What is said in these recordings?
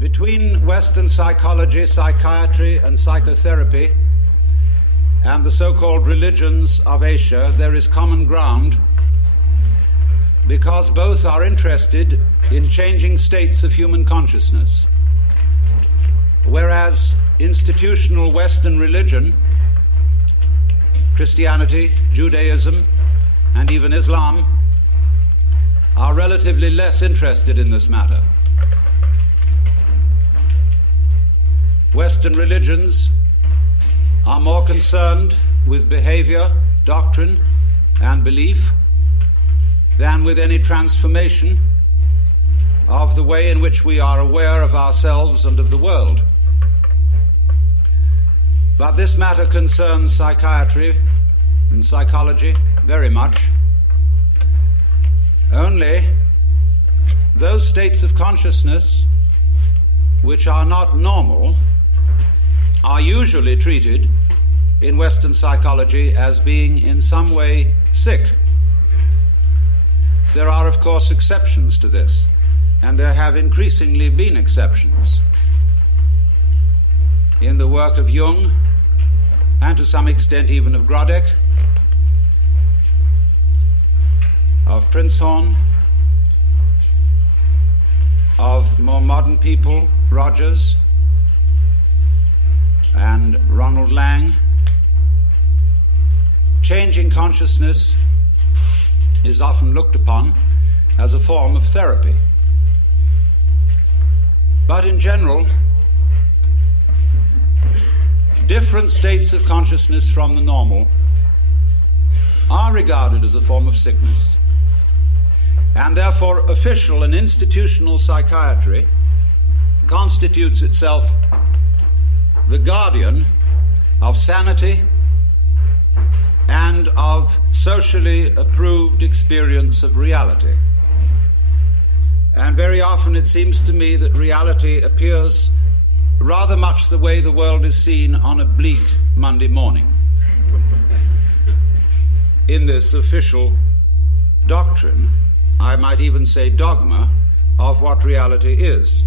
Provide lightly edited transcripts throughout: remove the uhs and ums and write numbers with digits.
Between Western psychology, psychiatry, and psychotherapy and the so-called religions of Asia, there is common ground because both are interested in changing states of human consciousness. Whereas institutional Western religion, Christianity, Judaism, and even Islam are relatively less interested in this matter. Western religions are more concerned with behavior, doctrine, and belief than with any transformation of the way in which we are aware of ourselves and of the world. But this matter concerns psychiatry and psychology very much. Only those states of consciousness which are not normal are usually treated in Western psychology as being in some way sick. There are, of course, exceptions to this, and there have increasingly been exceptions. In the work of Jung, and to some extent even of Grodek, of Prinzhorn, of more modern people, Rogers and Ronald Lang, changing consciousness is often looked upon as a form of therapy. But in general, different states of consciousness from the normal are regarded as a form of sickness. And therefore, official and institutional psychiatry constitutes itself the guardian of sanity and of socially approved experience of reality. And very often it seems to me that reality appears rather much the way the world is seen on a bleak Monday morning in this official doctrine, I might even say dogma, of what reality is.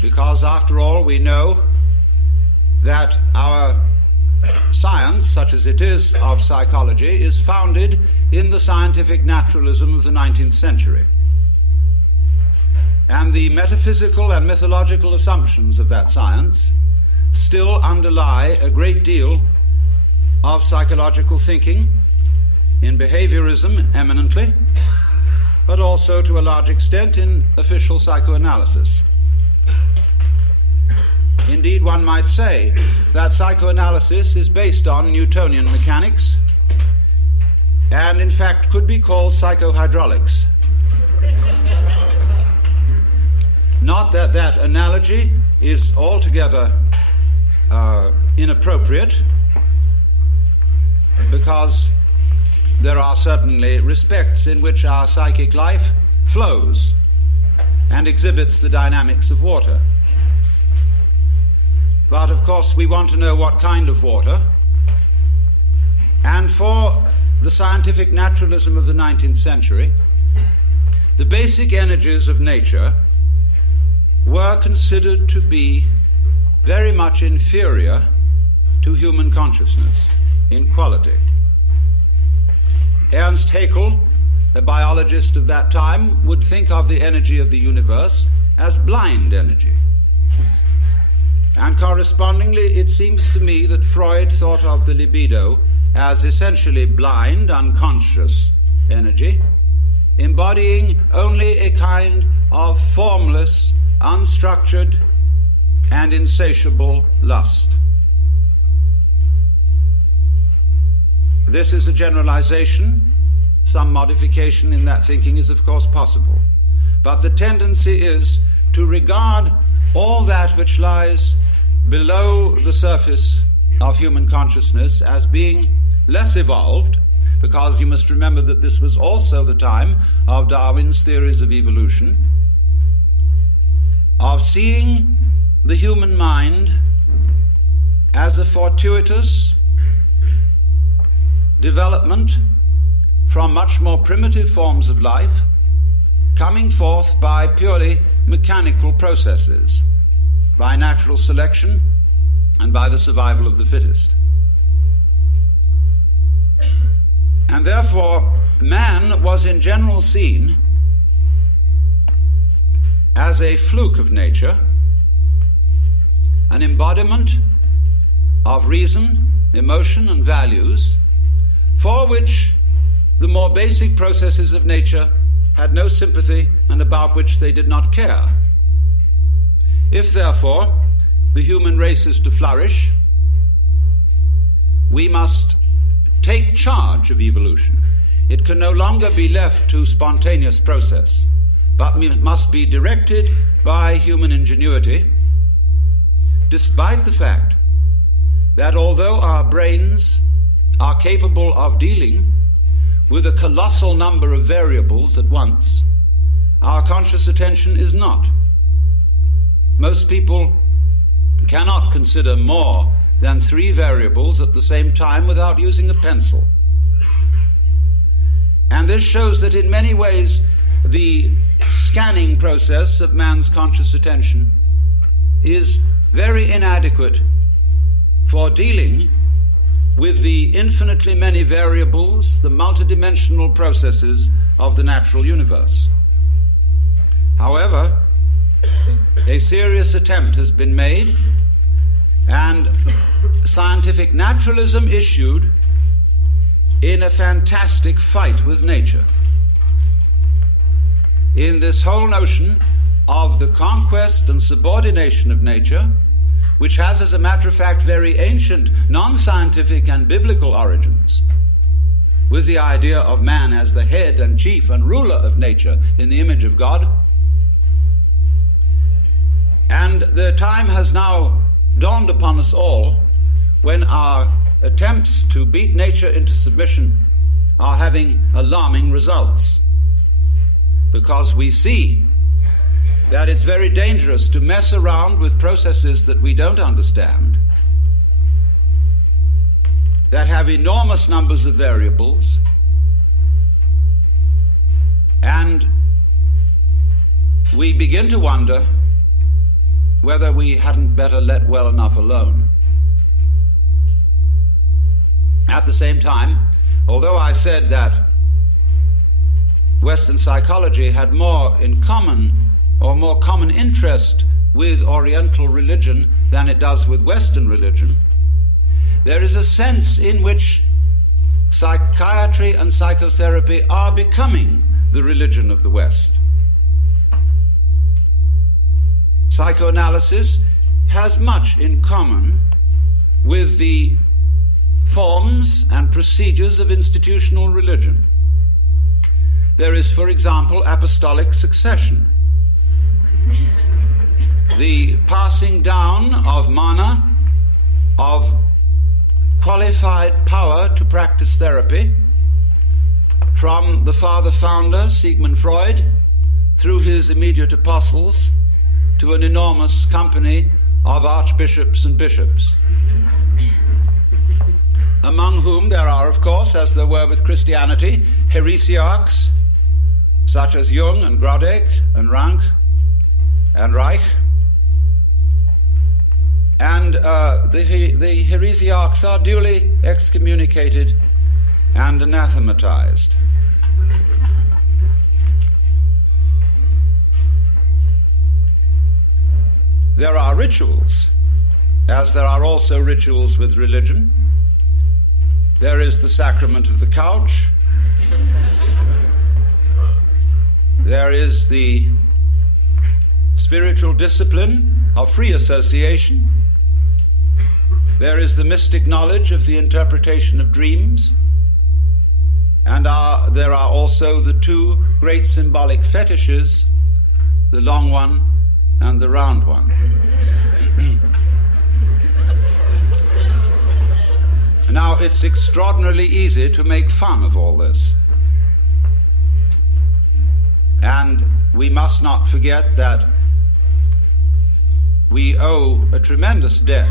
Because after all, we know that our science, such as it is of psychology, is founded in the scientific naturalism of the 19th century. And the metaphysical and mythological assumptions of that science still underlie a great deal of psychological thinking, in behaviorism eminently, but also to a large extent in official psychoanalysis. Indeed, one might say that psychoanalysis is based on Newtonian mechanics and in fact could be called psychohydraulics. Not that that analogy is altogether inappropriate, because there are certainly respects in which our psychic life flows and exhibits the dynamics of water. But of course we want to know what kind of water, and for the scientific naturalism of the 19th century, the basic energies of nature were considered to be very much inferior to human consciousness in quality. Ernst Haeckel, a biologist of that time, would think of the energy of the universe as blind energy. And correspondingly, it seems to me that Freud thought of the libido as essentially blind, unconscious energy, embodying only a kind of formless, unstructured, and insatiable lust. This is a generalization. Some modification in that thinking is, of course, possible. But the tendency is to regard all that which lies below the surface of human consciousness as being less evolved, because you must remember that this was also the time of Darwin's theories of evolution, of seeing the human mind as a fortuitous development from much more primitive forms of life, coming forth by purely mechanical processes, by natural selection and by the survival of the fittest. And therefore, man was in general seen as a fluke of nature, an embodiment of reason, emotion, and values, for which the more basic processes of nature had no sympathy and about which they did not care. If, therefore, the human race is to flourish, we must take charge of evolution. It can no longer be left to spontaneous process, but must be directed by human ingenuity, despite the fact that although our brains are capable of dealing with a colossal number of variables at once, our conscious attention is not. Most people cannot consider more than 3 variables at the same time without using a pencil. And this shows that in many ways the scanning process of man's conscious attention is very inadequate for dealing with the infinitely many variables, the multidimensional processes of the natural universe. However, a serious attempt has been made, and scientific naturalism issued in a fantastic fight with nature, in this whole notion of the conquest and subordination of nature, which has, as a matter of fact, very ancient, non-scientific and biblical origins, with the idea of man as the head and chief and ruler of nature in the image of God. And the time has now dawned upon us all when our attempts to beat nature into submission are having alarming results, because we see that it's very dangerous to mess around with processes that we don't understand, that have enormous numbers of variables, and we begin to wonder whether we hadn't better let well enough alone. At the same time, although I said that Western psychology had more in common, or more common interest with Oriental religion than it does with Western religion, there is a sense in which psychiatry and psychotherapy are becoming the religion of the West. Psychoanalysis has much in common with the forms and procedures of institutional religion. There is, for example, apostolic succession, the passing down of mana, of qualified power to practice therapy, from the father-founder, Sigmund Freud, through his immediate apostles, to an enormous company of archbishops and bishops, among whom there are, of course, as there were with Christianity, heresiarchs, such as Jung and Grodek and Rank and Reich. And the heresiarchs are duly excommunicated and anathematized. There are rituals, as there are also rituals with religion. There is the sacrament of the couch. There is the spiritual discipline of free association. There is the mystic knowledge of the interpretation of dreams. And there are also the 2 great symbolic fetishes, the long one and the round one. Now, it's extraordinarily easy to make fun of all this. And we must not forget that we owe a tremendous debt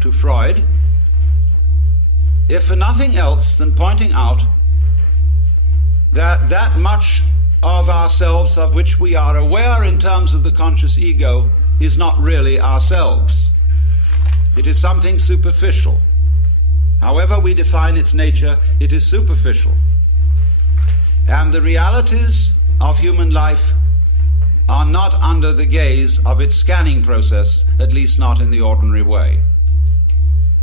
to Freud, if for nothing else than pointing out that much of ourselves of which we are aware in terms of the conscious ego is not really ourselves. It is something superficial. However we define its nature, it is superficial. And the realities of human life are not under the gaze of its scanning process, at least not in the ordinary way.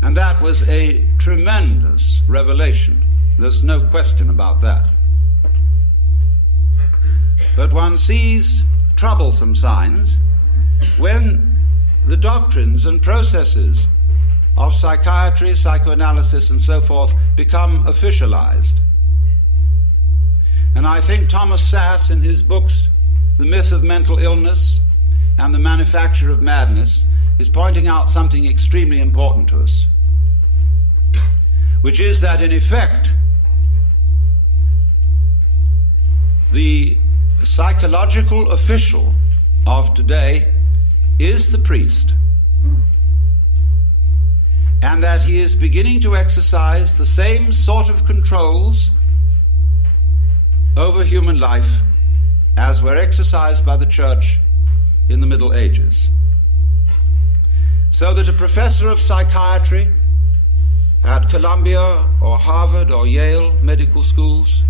And that was a tremendous revelation. There's no question about that. But one sees troublesome signs when the doctrines and processes of psychiatry, psychoanalysis, and so forth become officialized. And I think Thomas Sass, in his books, The Myth of Mental Illness and The Manufacture of Madness, is pointing out something extremely important to us, which is that, in effect, the psychological official of today is the priest, and that he is beginning to exercise the same sort of controls over human life as were exercised by the church in the Middle Ages. So that a professor of psychiatry at Columbia or Harvard or Yale medical schools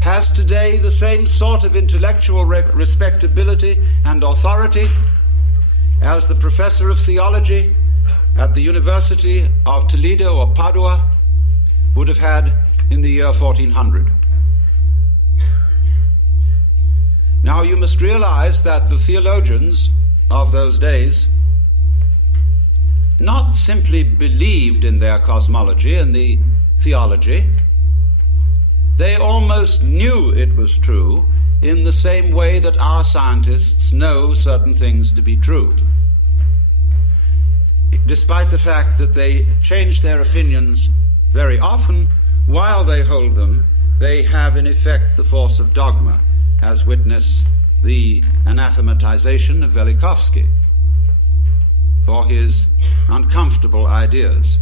has today the same sort of intellectual respectability and authority as the professor of theology at the University of Toledo or Padua would have had in the year 1400. Now you must realize that the theologians of those days not simply believed in their cosmology and the theology, they almost knew it was true in the same way that our scientists know certain things to be true. Despite the fact that they change their opinions very often, while they hold them, they have in effect the force of dogma, as witness the anathematization of Velikovsky for his uncomfortable ideas.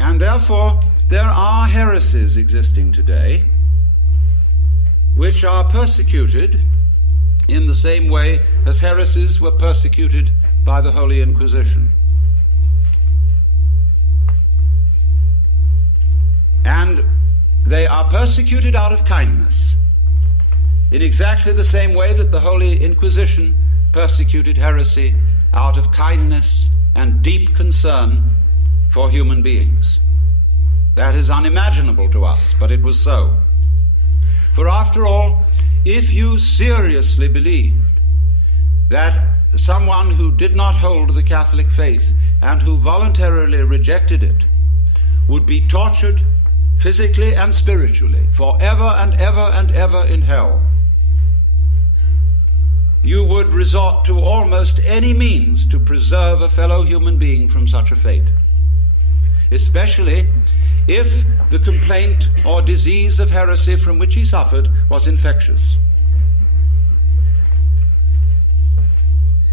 And therefore, there are heresies existing today which are persecuted in the same way as heresies were persecuted by the Holy Inquisition. And they are persecuted out of kindness, in exactly the same way that the Holy Inquisition persecuted heresy out of kindness and deep concern for human beings. That is unimaginable to us, but it was so. For after all, if you seriously believed that someone who did not hold the Catholic faith and who voluntarily rejected it would be tortured physically and spiritually forever and ever and ever in hell, you would resort to almost any means to preserve a fellow human being from such a fate, especially if the complaint or disease of heresy from which he suffered was infectious.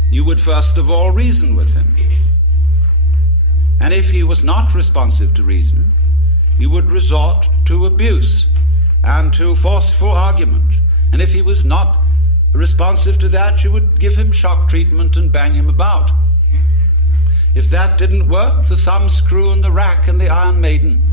You would first of all reason with him. And if he was not responsive to reason, you would resort to abuse and to forceful argument. And if he was not responsive to that, you would give him shock treatment and bang him about. If that didn't work, the thumbscrew and the rack and the Iron Maiden.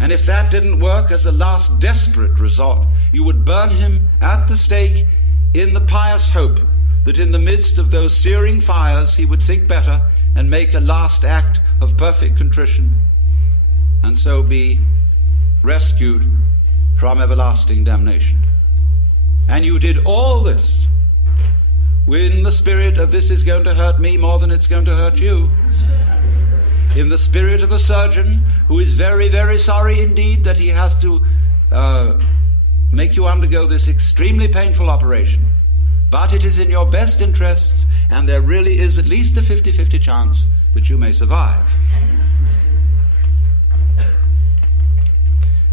And if that didn't work, as a last desperate resort, you would burn him at the stake in the pious hope that in the midst of those searing fires he would think better and make a last act of perfect contrition, and so be rescued from everlasting damnation. And you did all this in the spirit of this is going to hurt me more than it's going to hurt you. In the spirit of a surgeon who is very, very sorry indeed that he has to make you undergo this extremely painful operation. But it is in your best interests, and there really is at least a 50-50 chance that you may survive.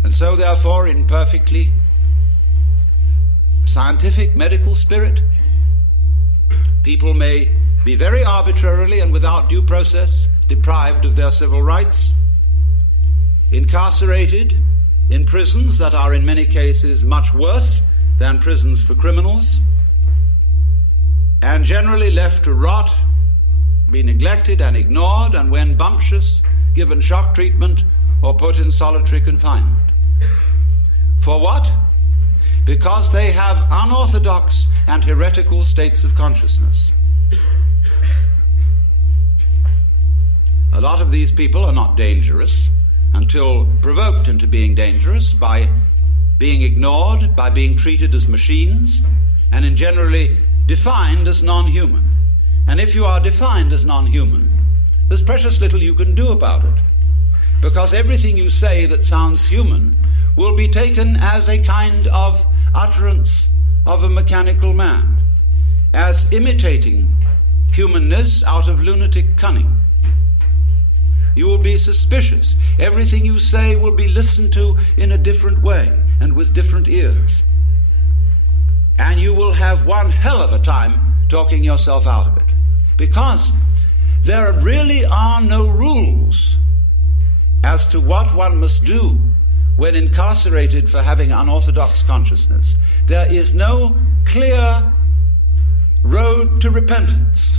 And so, therefore, in perfectly scientific medical spirit, people may be very arbitrarily and without due process deprived of their civil rights, incarcerated in prisons that are in many cases much worse than prisons for criminals, and generally left to rot, be neglected and ignored, and when bumptious, given shock treatment or put in solitary confinement. For what? Because they have unorthodox and heretical states of consciousness. A lot of these people are not dangerous until provoked into being dangerous by being ignored, by being treated as machines, and in generally defined as non-human. And if you are defined as non-human, there's precious little you can do about it, because everything you say that sounds human will be taken as a kind of utterance of a mechanical man, as imitating humanness out of lunatic cunning. You will be suspicious. Everything you say will be listened to in a different way and with different ears. And you will have one hell of a time talking yourself out of it, because there really are no rules as to what one must do when incarcerated for having unorthodox consciousness. There is no clear road to repentance.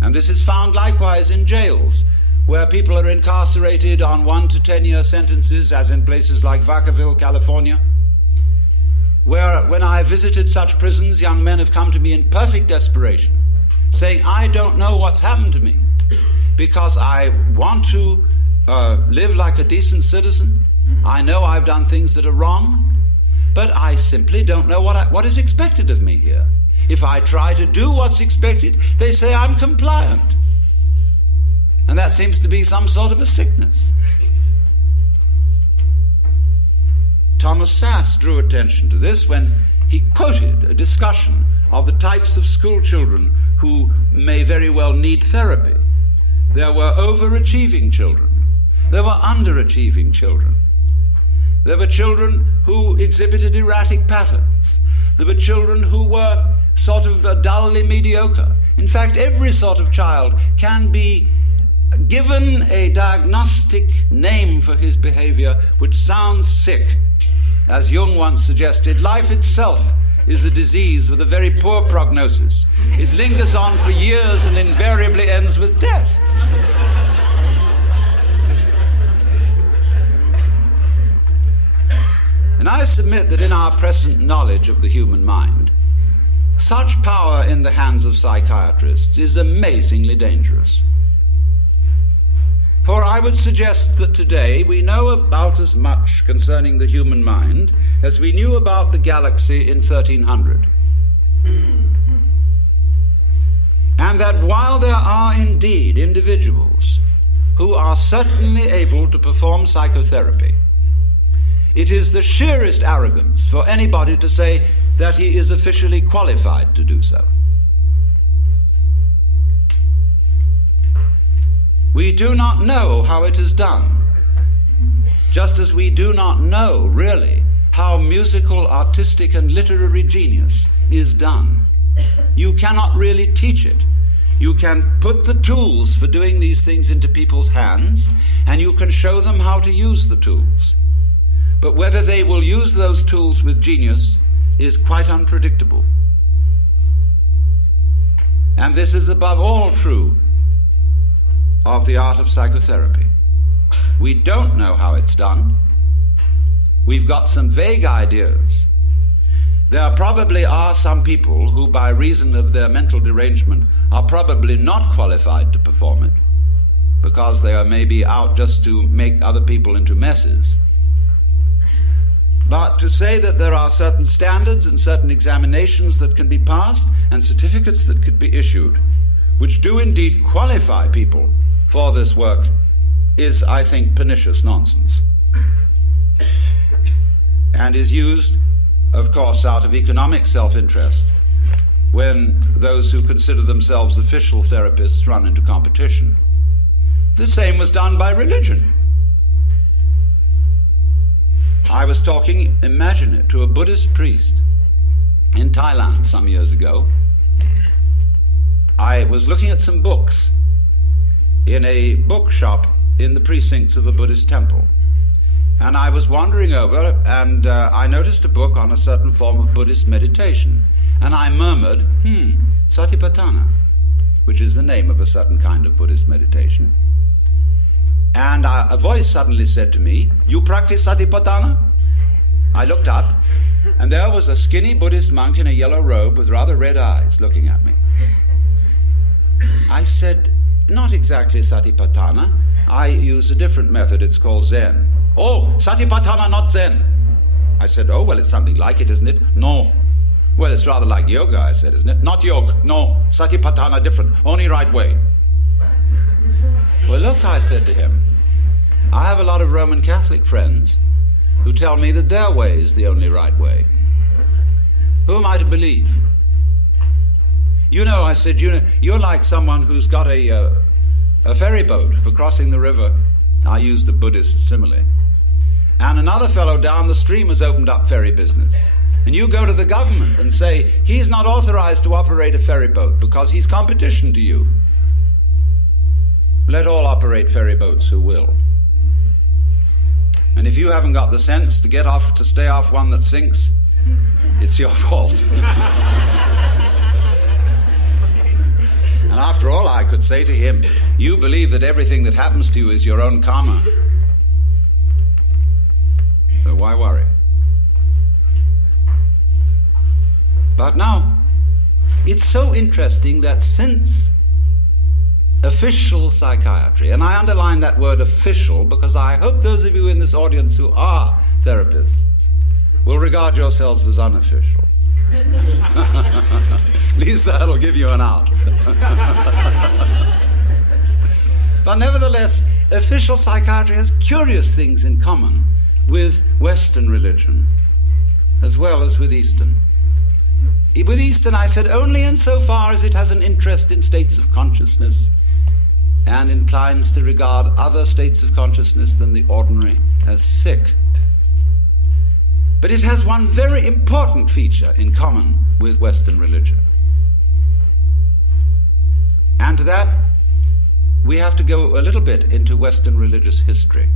And this is found likewise in jails, where people are incarcerated on 1 to 10 year sentences, as in places like Vacaville, California, where when I visited such prisons, young men have come to me in perfect desperation, saying, I don't know what's happened to me, because I want to live like a decent citizen. I know I've done things that are wrong, but I simply don't know what is expected of me here. If I try to do what's expected, they say I'm compliant. And that seems to be some sort of a sickness. Thomas Sass drew attention to this when he quoted a discussion of the types of school children who may very well need therapy. There were overachieving children. There were underachieving children. There were children who exhibited erratic patterns. There were children who were sort of dully mediocre. In fact, every sort of child can be given a diagnostic name for his behavior which sounds sick. As Jung once suggested, life itself is a disease with a very poor prognosis. It lingers on for years and invariably ends with death. And I submit that in our present knowledge of the human mind, such power in the hands of psychiatrists is amazingly dangerous. For I would suggest that today we know about as much concerning the human mind as we knew about the galaxy in 1300. And that while there are indeed individuals who are certainly able to perform psychotherapy, it is the sheerest arrogance for anybody to say that he is officially qualified to do so. We do not know how it is done, just as we do not know, really, how musical, artistic, and literary genius is done. You cannot really teach it. You can put the tools for doing these things into people's hands, and you can show them how to use the tools. But whether they will use those tools with genius is quite unpredictable. And this is above all true of the art of psychotherapy. We don't know how it's done. We've got some vague ideas. There probably are some people who, by reason of their mental derangement, are probably not qualified to perform it, because they are maybe out just to make other people into messes. But to say that there are certain standards and certain examinations that can be passed and certificates that could be issued, which do indeed qualify people for this work, is, I think, pernicious nonsense. And is used, of course, out of economic self-interest, when those who consider themselves official therapists run into competition. The same was done by religion. I was talking, imagine it, to a Buddhist priest in Thailand some years ago. I was looking at some books in a bookshop in the precincts of a Buddhist temple. And I was wandering over, and I noticed a book on a certain form of Buddhist meditation. And I murmured, Satipatthana, which is the name of a certain kind of Buddhist meditation. And a voice suddenly said to me, "You practice Satipatthana?" I looked up, and there was a skinny Buddhist monk in a yellow robe with rather red eyes looking at me. I said, "Not exactly Satipatthana. I use a different method. It's called Zen." "Oh, Satipatthana, not Zen." I said, "Oh, well, it's something like it, isn't it?" "No." "Well, it's rather like yoga," I said, "isn't it?" "Not yoga. No. Satipatthana different. Only right way." "Well, look," I said to him, "I have a lot of Roman Catholic friends who tell me that their way is the only right way. Who am I to believe?" I said, you're like someone who's got a ferry boat for crossing the river. I used the Buddhist simile. And another fellow down the stream has opened up ferry business. And you go to the government and say, he's not authorized to operate a ferry boat because he's competition to you. Let all operate ferry boats who will. And if you haven't got the sense to stay off one that sinks, it's your fault. And after all, I could say to him, you believe that everything that happens to you is your own karma. So why worry? But now, it's so interesting that since official psychiatry, and I underline that word official because I hope those of you in this audience who are therapists will regard yourselves as unofficial. At least that'll give you an out. But nevertheless, official psychiatry has curious things in common with Western religion as well as with Eastern. With Eastern, I said, only insofar as it has an interest in states of consciousness and inclines to regard other states of consciousness than the ordinary as sick. But it has one very important feature in common with Western religion. And to that, we have to go a little bit into Western religious history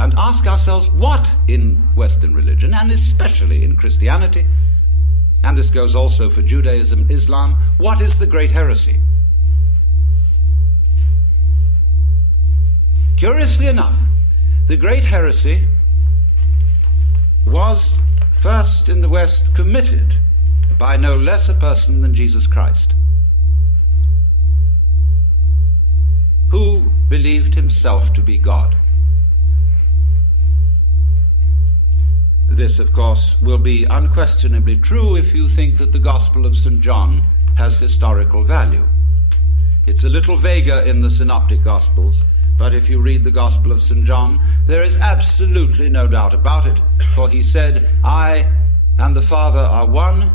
and ask ourselves what in Western religion, and especially in Christianity, and this goes also for Judaism and Islam, what is the great heresy? Curiously enough, the great heresy was first in the West committed by no less a person than Jesus Christ, who believed himself to be God. This, of course, will be unquestionably true if you think that the Gospel of St. John has historical value. It's a little vaguer in the Synoptic Gospels, but if you read the Gospel of St. John, there is absolutely no doubt about it, for he said, I and the Father are one.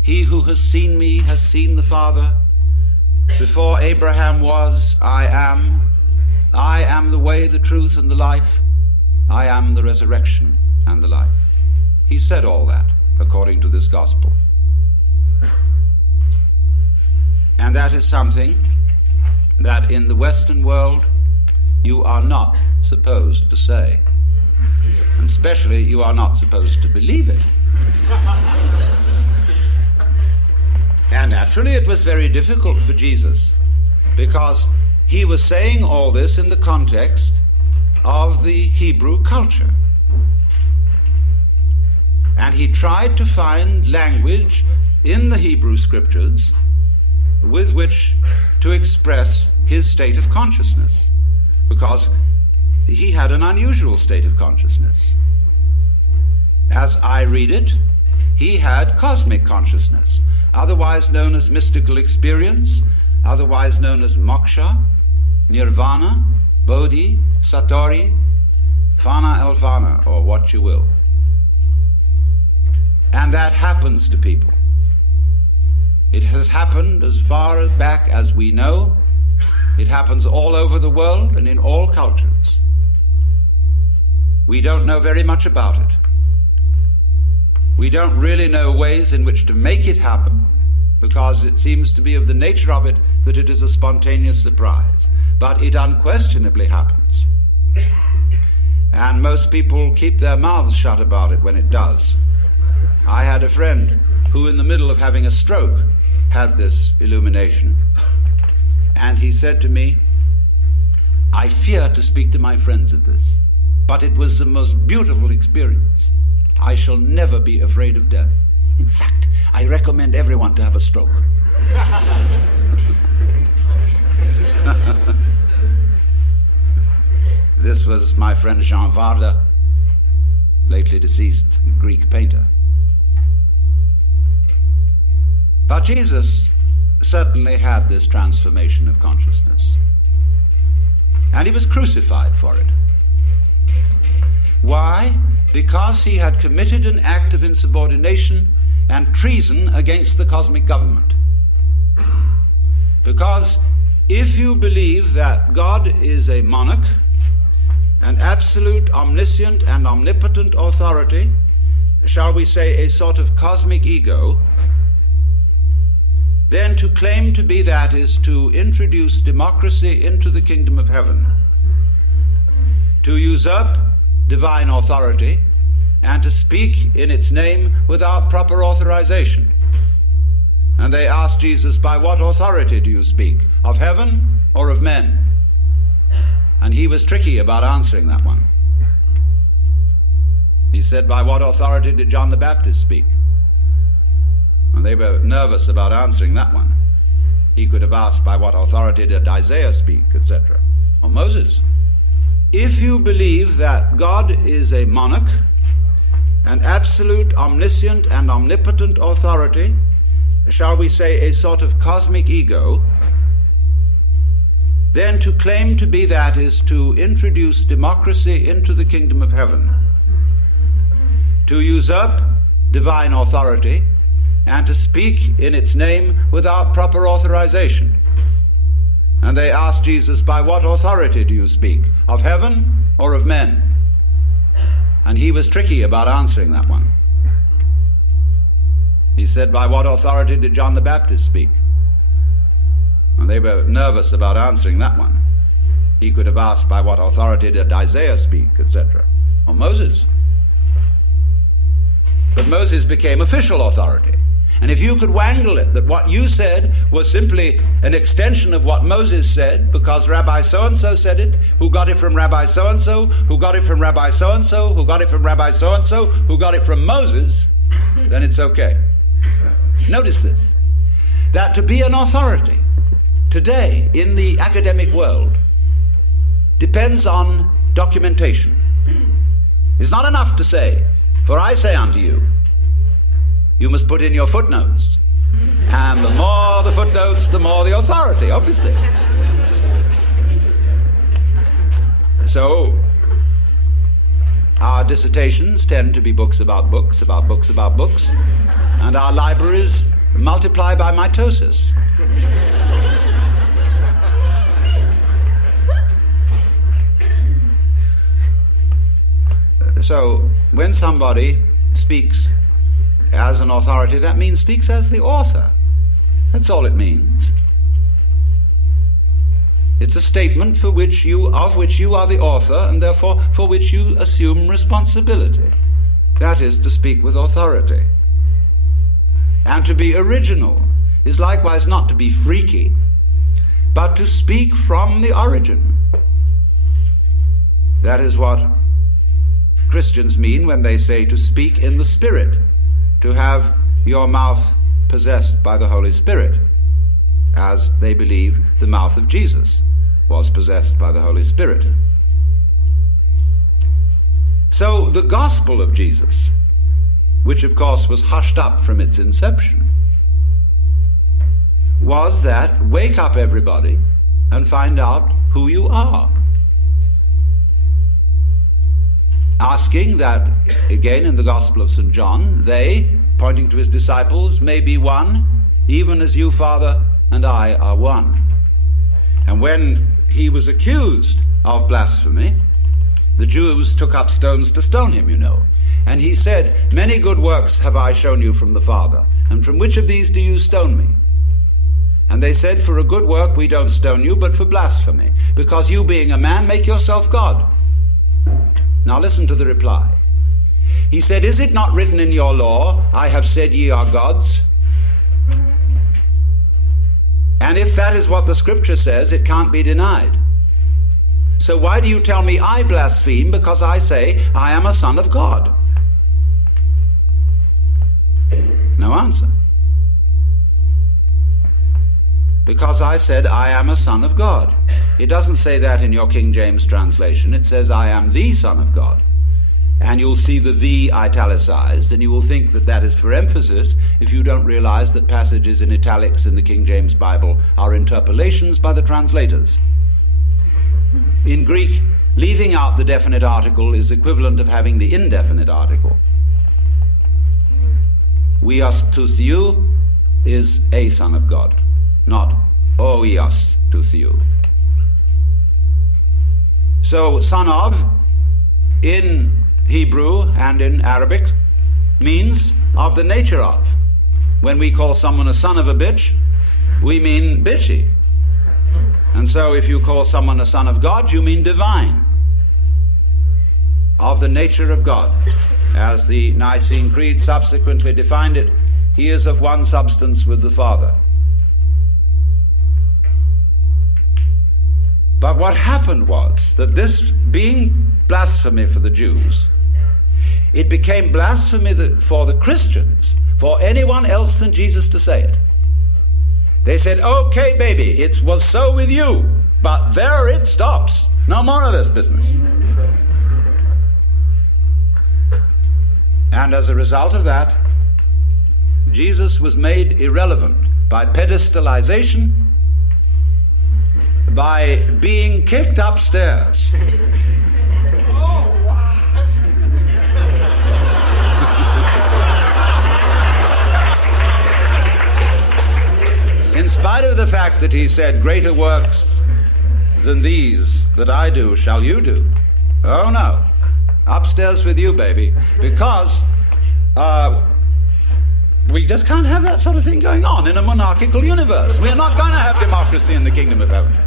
He who has seen me has seen the Father. Before Abraham was, I am. I am the way, the truth, and the life. I am the resurrection and the life. He said all that according to this gospel. And that is something that in the Western world you are not supposed to say. And especially you are not supposed to believe it. And naturally it was very difficult for Jesus, because he was saying all this in the context of the Hebrew culture. And he tried to find language in the Hebrew scriptures with which to express his state of consciousness, because he had an unusual state of consciousness. As I read it, he had cosmic consciousness, otherwise known as mystical experience, otherwise known as moksha, nirvana, bodhi, satori, fana elvana, or what you will. And that happens to people. It has happened as far back as we know. It happens all over the world and in all cultures. We don't know very much about it. We don't really know ways in which to make it happen, because it seems to be of the nature of it that it is a spontaneous surprise. But it unquestionably happens. And most people keep their mouths shut about it when it does. I had a friend who, in the middle of having a stroke, had this illumination. And he said to me, "I fear to speak to my friends of this, but it was the most beautiful experience. I shall never be afraid of death. In fact, I recommend everyone to have a stroke." This was my friend Jean Varda, lately deceased, Greek painter. But Jesus certainly had this transformation of consciousness. And he was crucified for it. Why? Because he had committed an act of insubordination and treason against the cosmic government. Because if you believe that God is a monarch, an absolute, omniscient, and omnipotent authority, shall we say a sort of cosmic ego, then to claim to be that is to introduce democracy into the kingdom of heaven, to usurp divine authority, and to speak in its name without proper authorization. And they asked Jesus, "By what authority do you speak? Of heaven or of men?" And he was tricky about answering that one. He said, "By what authority did John the Baptist speak?" And they were nervous about answering that one. He could have asked, "By what authority did Isaiah speak?" etc. Or Moses. If you believe that God is a monarch, an absolute, omniscient, and omnipotent authority, shall we say a sort of cosmic ego, then to claim to be that is to introduce democracy into the kingdom of heaven, to usurp divine authority, and to speak in its name without proper authorization. And they asked Jesus, "By what authority do you speak? Of heaven or of men?" And he was tricky about answering that one. He said, "By what authority did John the Baptist speak?" And they were nervous about answering that one. He could have asked, "By what authority did Isaiah speak?" etc. Or Moses. But Moses became official authority. And if you could wangle it that what you said was simply an extension of what Moses said, because Rabbi so-and-so said it, who got it from Rabbi so-and-so, who got it from Rabbi so-and-so, who got it from Rabbi so-and-so, who got it from Moses, then it's okay. Notice this, that to be an authority today in the academic world depends on documentation. It's not enough to say, "For I say unto you," you must put in your footnotes. And the more the footnotes, the more the authority, obviously. So, our dissertations tend to be books about books, about books about books, and our libraries multiply by mitosis. So, when somebody speaks as an authority, that means speaks as the author. That's all it means. It's a statement of which you are the author, and therefore for which you assume responsibility. That is to speak with authority. And to be original is likewise not to be freaky, but to speak from the origin. That is what Christians mean when they say to speak in the Spirit, to have your mouth possessed by the Holy Spirit, as they believe the mouth of Jesus was possessed by the Holy Spirit. So the gospel of Jesus, which of course was hushed up from its inception, was that wake up everybody and find out who you are. Asking that, again in the Gospel of St. John, they, pointing to his disciples, may be one, even as you, Father, and I are one. And when he was accused of blasphemy, the Jews took up stones to stone him, you know. And he said, "Many good works have I shown you from the Father, and from which of these do you stone me?" And they said, "For a good work we don't stone you, but for blasphemy, because you being a man make yourself God." Now listen to the reply. He said, is it not written in your law, I have said ye are gods? And if that is what the scripture says, it can't be denied. So why do you tell me I blaspheme because I say I am a son of God? No answer. Because I said I am a son of God. It doesn't say that in your King James translation. It says I am the Son of God. And you'll see the italicized, and you will think that that is for emphasis if you don't realize that passages in italics in the King James Bible are interpolations by the translators. In Greek, leaving out the definite article is equivalent of having the indefinite article. Weos to theou is a son of God, not oios to theou. So son of, in Hebrew and in Arabic, means of the nature of. When we call someone a son of a bitch, we mean bitchy. And so if you call someone a son of God, you mean divine, of the nature of God. As the Nicene Creed subsequently defined it, he is of one substance with the Father. But what happened was that this being blasphemy for the Jews, it became blasphemy for the Christians, for anyone else than Jesus to say it. They said, okay, baby, it was so with you, but there it stops. No more of this business. And as a result of that, Jesus was made irrelevant by pedestalization, by being kicked upstairs. In spite of the fact that he said, greater works than these that I do shall you do. Oh no, upstairs with you, baby, because we just can't have that sort of thing going on in a monarchical universe. We are not going to have democracy in the kingdom of heaven.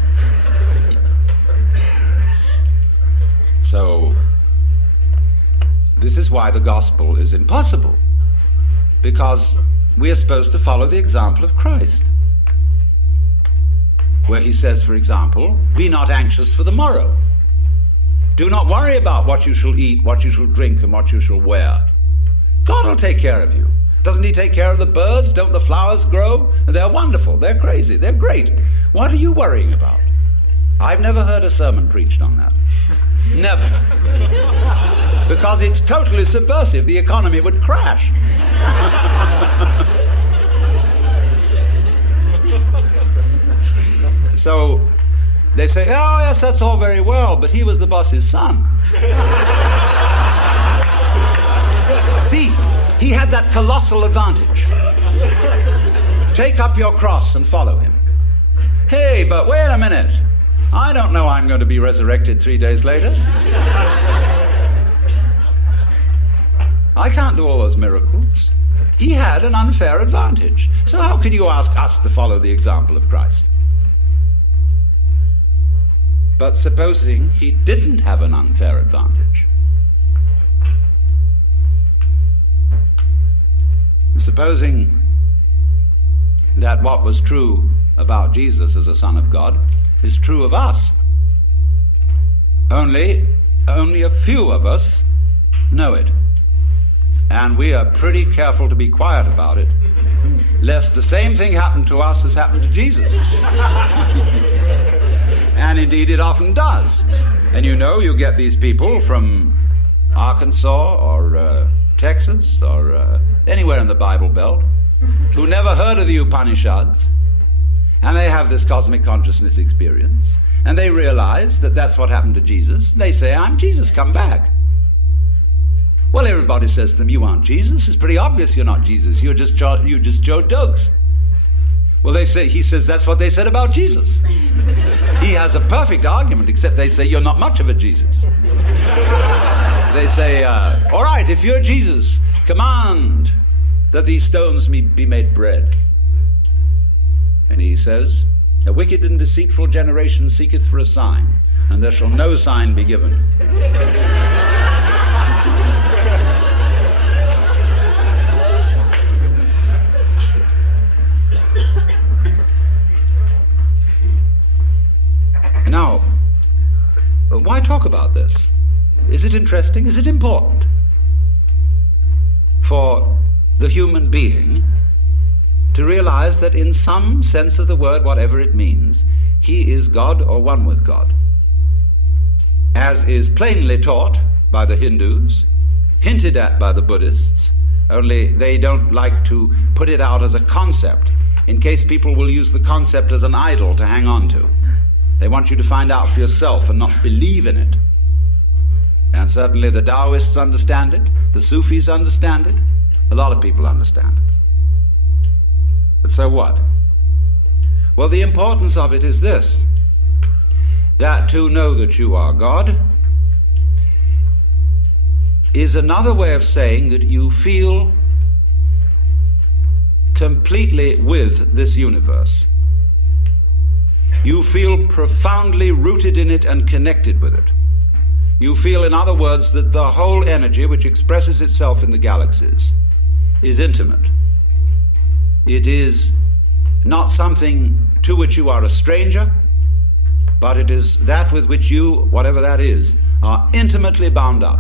So this is why the gospel is impossible, because we are supposed to follow the example of Christ, where he says, for example, be not anxious for the morrow. Do not worry about what you shall eat, what you shall drink, and what you shall wear. God will take care of you. Doesn't he take care of the birds? Don't the flowers grow? They're wonderful. They're crazy. They're great. What are you worrying about? I've never heard a sermon preached on that. Never. Because it's totally subversive. The economy would crash. So they say, oh yes, that's all very well, but he was the boss's son. See, he had that colossal advantage. Take up your cross and follow him. Hey, but wait a minute. I don't know I'm going to be resurrected 3 days later. I can't do all those miracles. He had an unfair advantage. So how can you ask us to follow the example of Christ? But supposing he didn't have an unfair advantage, supposing that what was true about Jesus as a Son of God is true of us, only a few of us know it, and we are pretty careful to be quiet about it, lest the same thing happen to us as happened to Jesus. And indeed it often does. And you get these people from Arkansas or Texas or anywhere in the Bible Belt who never heard of the Upanishads, and they have this cosmic consciousness experience, and they realize that that's what happened to Jesus. They say, I'm Jesus, come back. Well, everybody says to them, you aren't Jesus. It's pretty obvious you're not Jesus. You're just Joe Dogs. Well, he says that's what they said about Jesus. He has a perfect argument, except they say you're not much of a Jesus. They say, all right, if you're Jesus, command that these stones be made bread. And he says, a wicked and deceitful generation seeketh for a sign, and there shall no sign be given. why talk about this? Is it interesting? Is it important for the human being to realize that in some sense of the word, whatever it means, he is God or one with God, as is plainly taught by the Hindus, hinted at by the Buddhists, only they don't like to put it out as a concept, in case people will use the concept as an idol to hang on to. They want you to find out for yourself and not believe in it. And certainly the Taoists understand it, the Sufis understand it, a lot of people understand it. But so what? Well, the importance of it is this, that to know that you are God is another way of saying that you feel completely with this universe. You feel profoundly rooted in it and connected with it. You feel, in other words, that the whole energy which expresses itself in the galaxies is intimate. It is not something to which you are a stranger, but it is that with which you, whatever that is, are intimately bound up.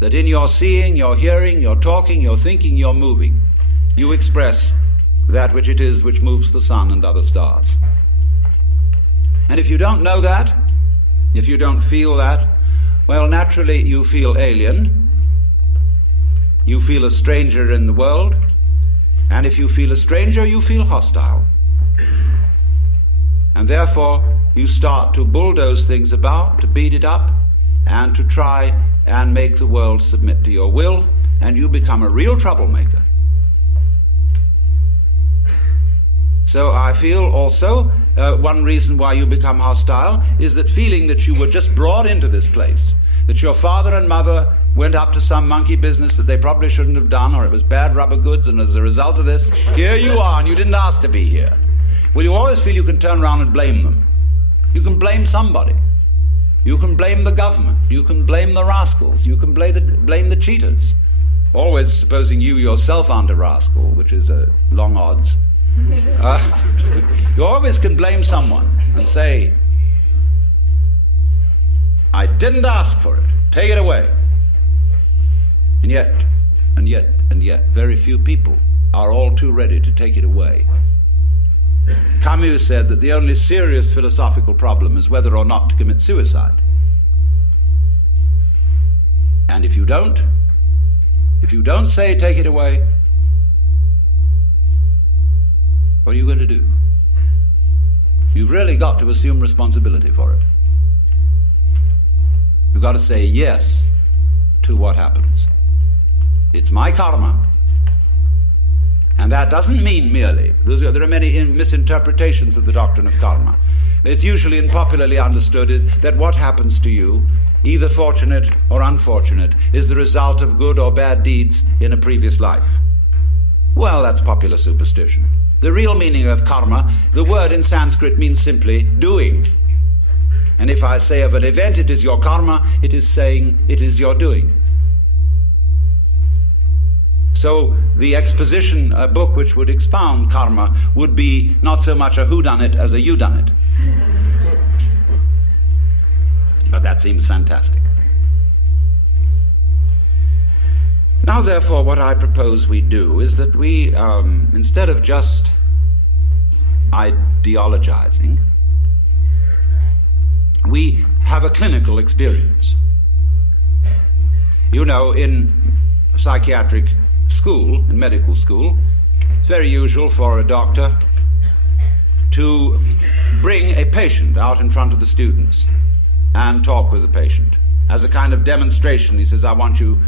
That in your seeing, your hearing, your talking, your thinking, your moving, you express that which it is which moves the sun and other stars. And if you don't know that, if you don't feel that, well, naturally you feel alien, you feel a stranger in the world, and if you feel a stranger, you feel hostile. And therefore you start to bulldoze things about, to beat it up, and to try and make the world submit to your will, and you become a real troublemaker. So I feel also one reason why you become hostile is that feeling that you were just brought into this place, that your father and mother went up to some monkey business that they probably shouldn't have done, or it was bad rubber goods, and as a result of this, here you are, and you didn't ask to be here. Well, you always feel you can turn around and blame them. You can blame somebody. You can blame the government. You can blame the rascals. You can blame the cheaters. Always supposing you yourself aren't a rascal, which is long odds. You always can blame someone and say, I didn't ask for it. Take it away. And yet, very few people are all too ready to take it away. Camus said that the only serious philosophical problem is whether or not to commit suicide. And if you don't say take it away, what are you going to do? You've really got to assume responsibility for it. You've got to say yes to what happens. It's my karma. And that doesn't mean merely, there are many misinterpretations of the doctrine of karma. It's usually and popularly understood is that what happens to you, either fortunate or unfortunate, is the result of good or bad deeds in a previous life. Well, that's popular superstition. The real meaning of karma, the word in Sanskrit means simply doing. And if I say of an event it is your karma, it is saying it is your doing. So the exposition, a book which would expound karma, would be not so much a whodunit as a youdunit. But that seems fantastic. Now, therefore, what I propose we do is that we, instead of just ideologizing, we have a clinical experience. You know, in psychiatric school, in medical school, it's very usual for a doctor to bring a patient out in front of the students and talk with the patient. As a kind of demonstration, he says, I want you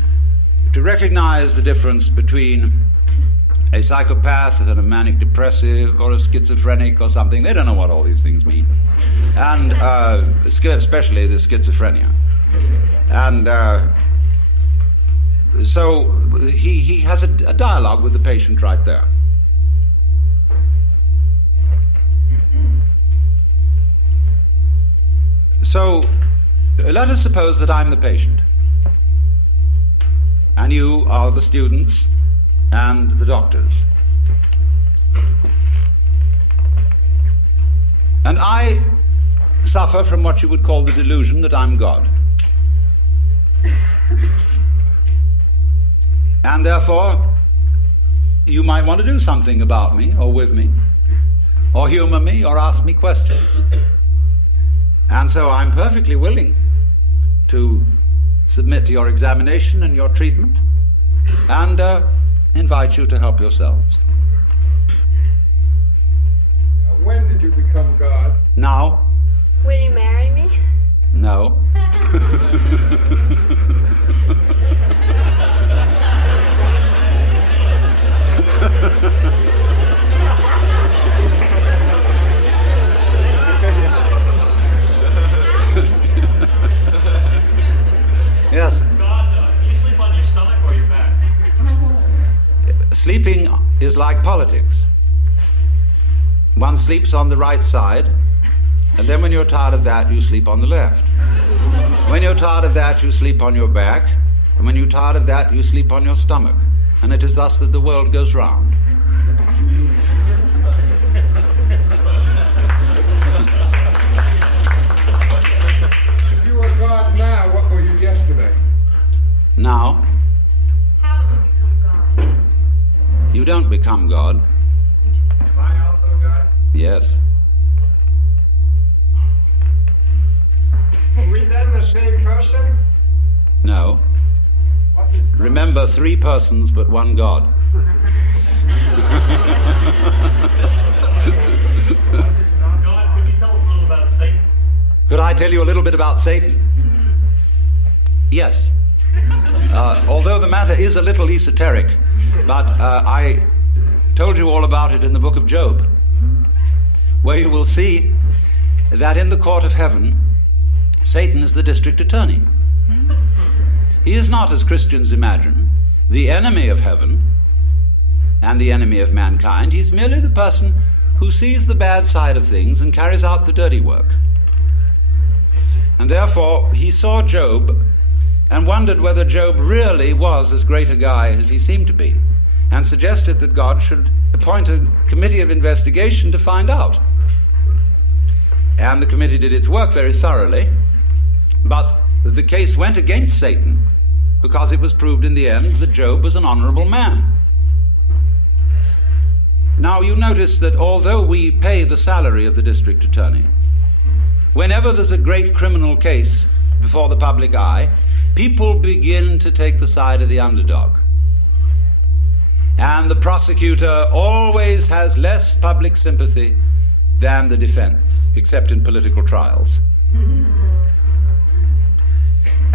to recognize the difference between a psychopath and a manic depressive or a schizophrenic or something. They don't know what all these things mean. And especially the schizophrenia. And so he has a dialogue with the patient right there. So let us suppose that I'm the patient, and you are the students and the doctors. And I suffer from what you would call the delusion that I'm God. And therefore, you might want to do something about me, or with me, or humor me, or ask me questions. And so I'm perfectly willing to submit to your examination and your treatment, and invite you to help yourselves. When did you become God? Now. Will you marry me? No. Yes. God, do you sleep on your stomach or your back? Sleeping is like politics. One sleeps on the right side, and then when you're tired of that, you sleep on the left. When you're tired of that, you sleep on your back, and when you're tired of that, you sleep on your stomach. And it is thus that the world goes round. If you were God now, what were you yesterday? Now, How will you become God? you don't become God. Am I also God? Yes. Are we then the same person? No. What is God? Remember, 3 persons but one God. God, could you tell us a little about Satan? Could I tell you a little bit about Satan? Yes. Although the matter is a little esoteric, but I told you all about it in the book of Job, where you will see that in the court of heaven, Satan is the district attorney. He is not, as Christians imagine, the enemy of heaven and the enemy of mankind. He's merely the person who sees the bad side of things and carries out the dirty work. And therefore, he saw Job and wondered whether Job really was as great a guy as he seemed to be, and suggested that God should appoint a committee of investigation to find out. And the committee did its work very thoroughly, but the case went against Satan because it was proved in the end that Job was an honorable man. Now you notice that although we pay the salary of the district attorney, whenever there's a great criminal case before the public eye, people begin to take the side of the underdog. And the prosecutor always has less public sympathy than the defense, except in political trials.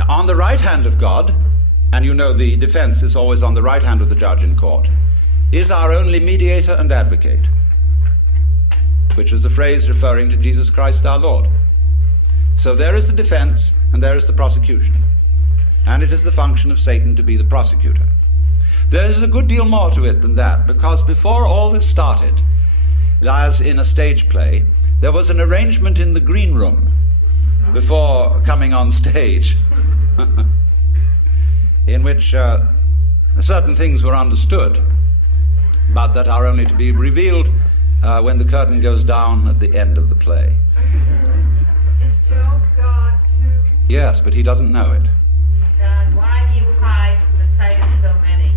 On the right hand of God, and you know the defense is always on the right hand of the judge in court, is our only mediator and advocate, which is the phrase referring to Jesus Christ our Lord. So there is the defense and there is the prosecution. And it is the function of Satan to be the prosecutor. There is a good deal more to it than that, because before all this started, as in a stage play, there was an arrangement in the green room before coming on stage in which certain things were understood, but that are only to be revealed when the curtain goes down at the end of the play. Is Job God too? Yes, but he doesn't know it. God, why do you hide from the sight of so many?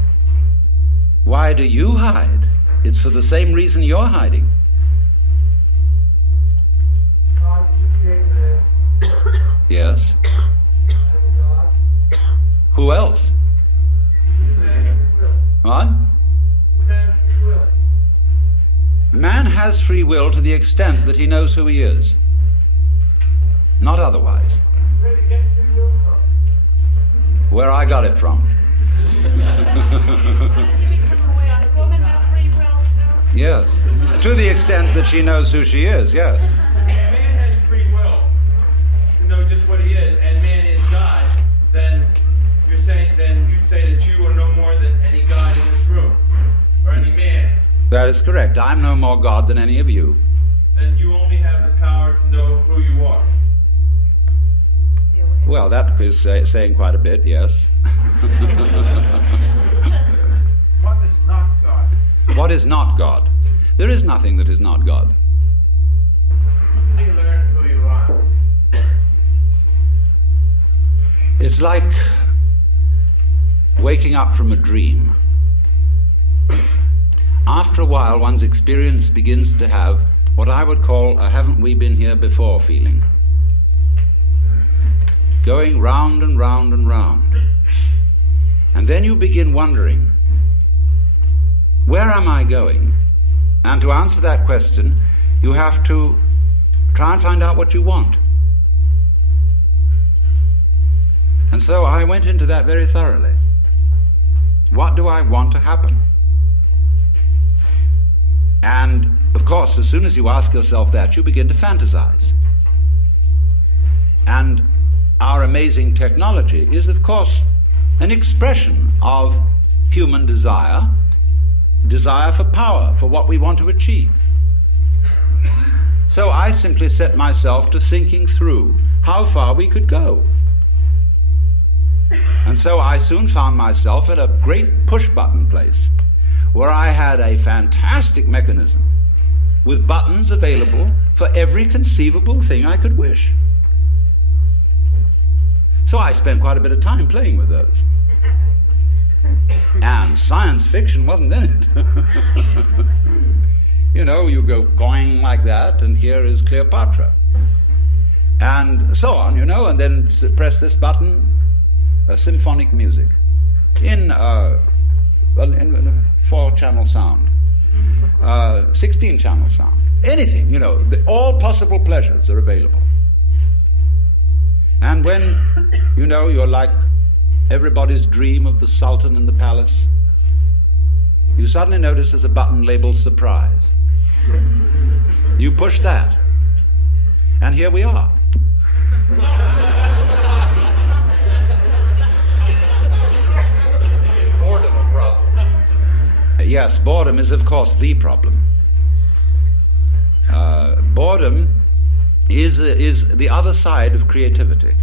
Why do you hide? It's for the same reason you're hiding. God, did you create man Yes. as a God? Who else? Man free will. What? Man free will. Man has free will to the extent that he knows who he is. Not otherwise. Where did you get free will from? Where I got it from. Does women have free will too? Yes. To the extent that she knows who she is, yes. Man has free will to know just what he is, and man is God, then you'd say that you are no more than any God in this room, or any man. That is correct. I'm no more God than any of you. Then you only have the power to know who you are. Well, that is saying quite a bit, yes. What is not God? What is not God? There is nothing that is not God. How do you learn who you are? It's like waking up from a dream. After a while, one's experience begins to have what I would call a haven't we been here before feeling. Going round and round and round. And then you begin wondering, where am I going? And to answer that question, you have to try and find out what you want. And so I went into that very thoroughly. What do I want to happen? And, of course, as soon as you ask yourself that, you begin to fantasize. And our amazing technology is, of course, an expression of human desire for power, for what we want to achieve. So I simply set myself to thinking through how far we could go. And so I soon found myself at a great push-button place where I had a fantastic mechanism with buttons available for every conceivable thing I could wish. So I spent quite a bit of time playing with those. And science fiction wasn't in it. You know, you go going like that, and here is Cleopatra. And so on, you know, and then press this button, symphonic music in 4-channel sound, 16-channel sound, anything, you know, all possible pleasures are available. And when, you know, you're like everybody's dream of the Sultan in the palace, you suddenly notice there's a button labeled surprise. You push that, and here we are. Is boredom a problem? Yes, boredom is, of course, the problem. Boredom is the other side of creativity.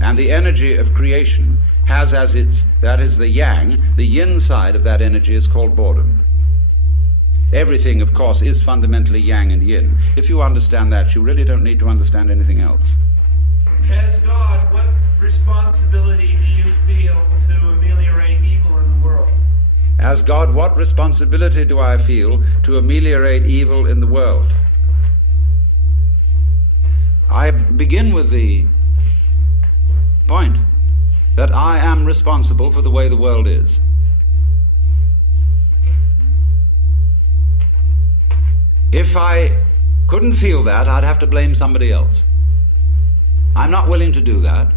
And the energy of creation has as that is the yang, the yin side of that energy is called boredom. Everything, of course, is fundamentally yang and yin. If you understand that, you really don't need to understand anything else. As God, what responsibility do you feel to ameliorate evil in the world? As God, what responsibility do I feel to ameliorate evil in the world? I begin with the point that I am responsible for the way the world is. If I couldn't feel that, I'd have to blame somebody else. I'm not willing to do that,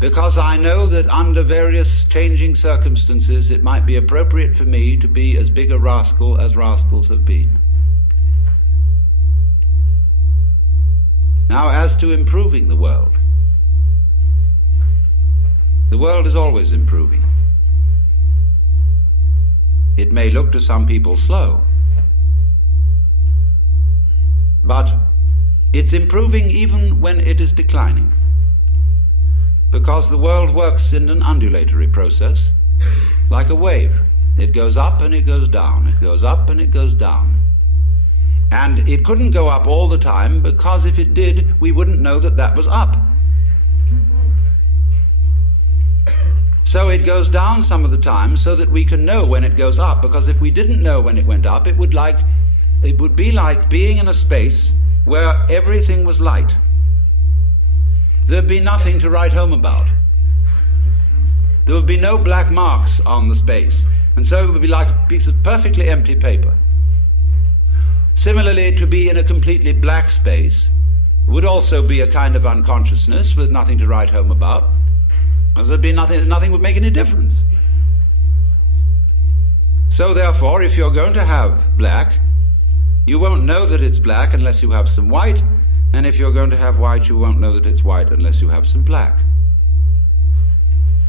because I know that under various changing circumstances it might be appropriate for me to be as big a rascal as rascals have been. Now, as to improving the world is always improving. It may look to some people slow, but it's improving even when it is declining, because the world works in an undulatory process, like a wave. It goes up and it goes down, it goes up and it goes down. And it couldn't go up all the time, because if it did, we wouldn't know that that was up. So it goes down some of the time so that we can know when it goes up, because if we didn't know when it went up, it would be like being in a space where everything was light. There'd be nothing to write home about. There would be no black marks on the space, and so it would be like a piece of perfectly empty paper. Similarly, to be in a completely black space would also be a kind of unconsciousness with nothing to write home about, as there'd be nothing would make any difference. So therefore, if you're going to have black, you won't know that it's black unless you have some white, and if you're going to have white, you won't know that it's white unless you have some black.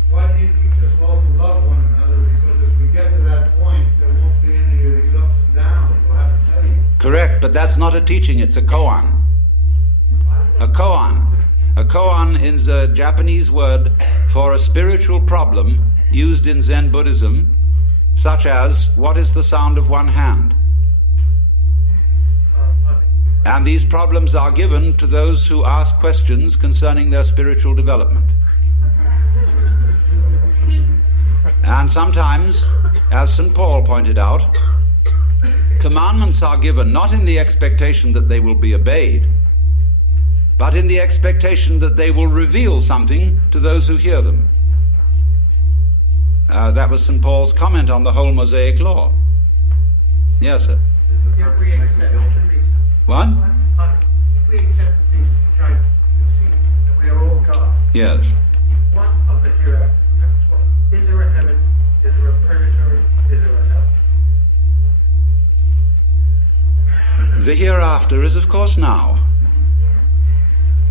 Why do you teach us all to love one another? Because if we get to that point, there won't be any of these ups and downs. We'll have to tell you. Correct, but that's not a teaching, it's a koan. A koan. A koan is a Japanese word for a spiritual problem used in Zen Buddhism, such as, what is the sound of one hand? And these problems are given to those who ask questions concerning their spiritual development. And sometimes, as St. Paul pointed out, commandments are given not in the expectation that they will be obeyed, but in the expectation that they will reveal something to those who hear them. That was St. Paul's comment on the whole Mosaic law. Yes, sir. If we accept the beast. What? If we accept the beast of Christ, that we are all God. Yes. What of the hereafter? Is there a heaven? Is there a purgatory? Is there a hell? The hereafter is, of course, now.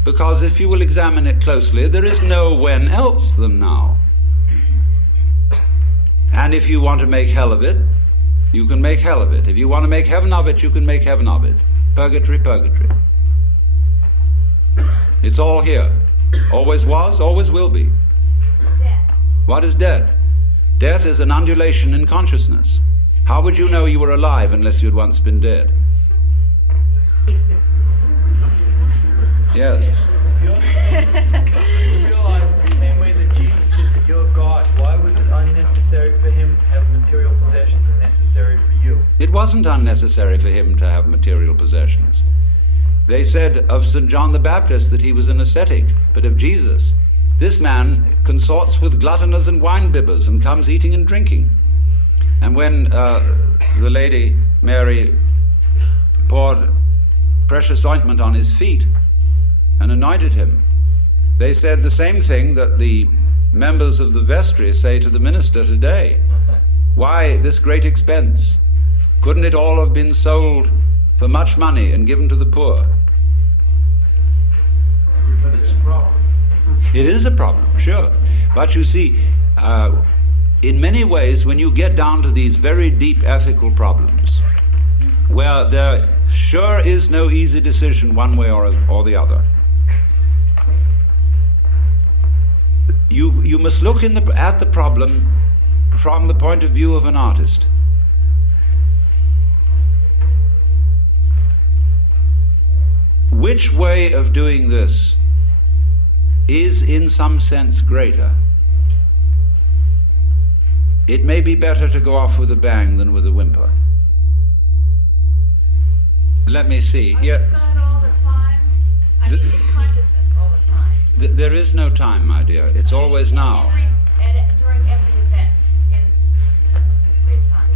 Because if you will examine it closely, there is no when else than now. And if you want to make hell of it, you can make hell of it. If you want to make heaven of it, you can make heaven of it. Purgatory, purgatory. It's all here. Always was, always will be. Death. What is death? Death is an undulation in consciousness. How would you know you were alive unless you had once been dead? Yes. You realize the same way that Jesus did that you're God. Why was it unnecessary for him to have material possessions and necessary for you? It wasn't unnecessary for him to have material possessions. They said of St. John the Baptist that he was an ascetic, but of Jesus, this man consorts with gluttoners and wine-bibbers and comes eating and drinking. And when the lady Mary poured precious ointment on his feet and anointed him, they said the same thing that the members of the vestry say to the minister today. Why this great expense? Couldn't it all have been sold for much money and given to the poor? But it's a problem. It is a problem, sure. But you see, in many ways, when you get down to these very deep ethical problems, where there sure is no easy decision one way or the other, you must look at the problem from the point of view of an artist. Which way of doing this is in some sense greater? It may be better to go off with a bang than with a whimper. Let me see. Are you God all the time? I mean, in consciousness all the time. There is no time, my dear. It's always now. During every event in space-time.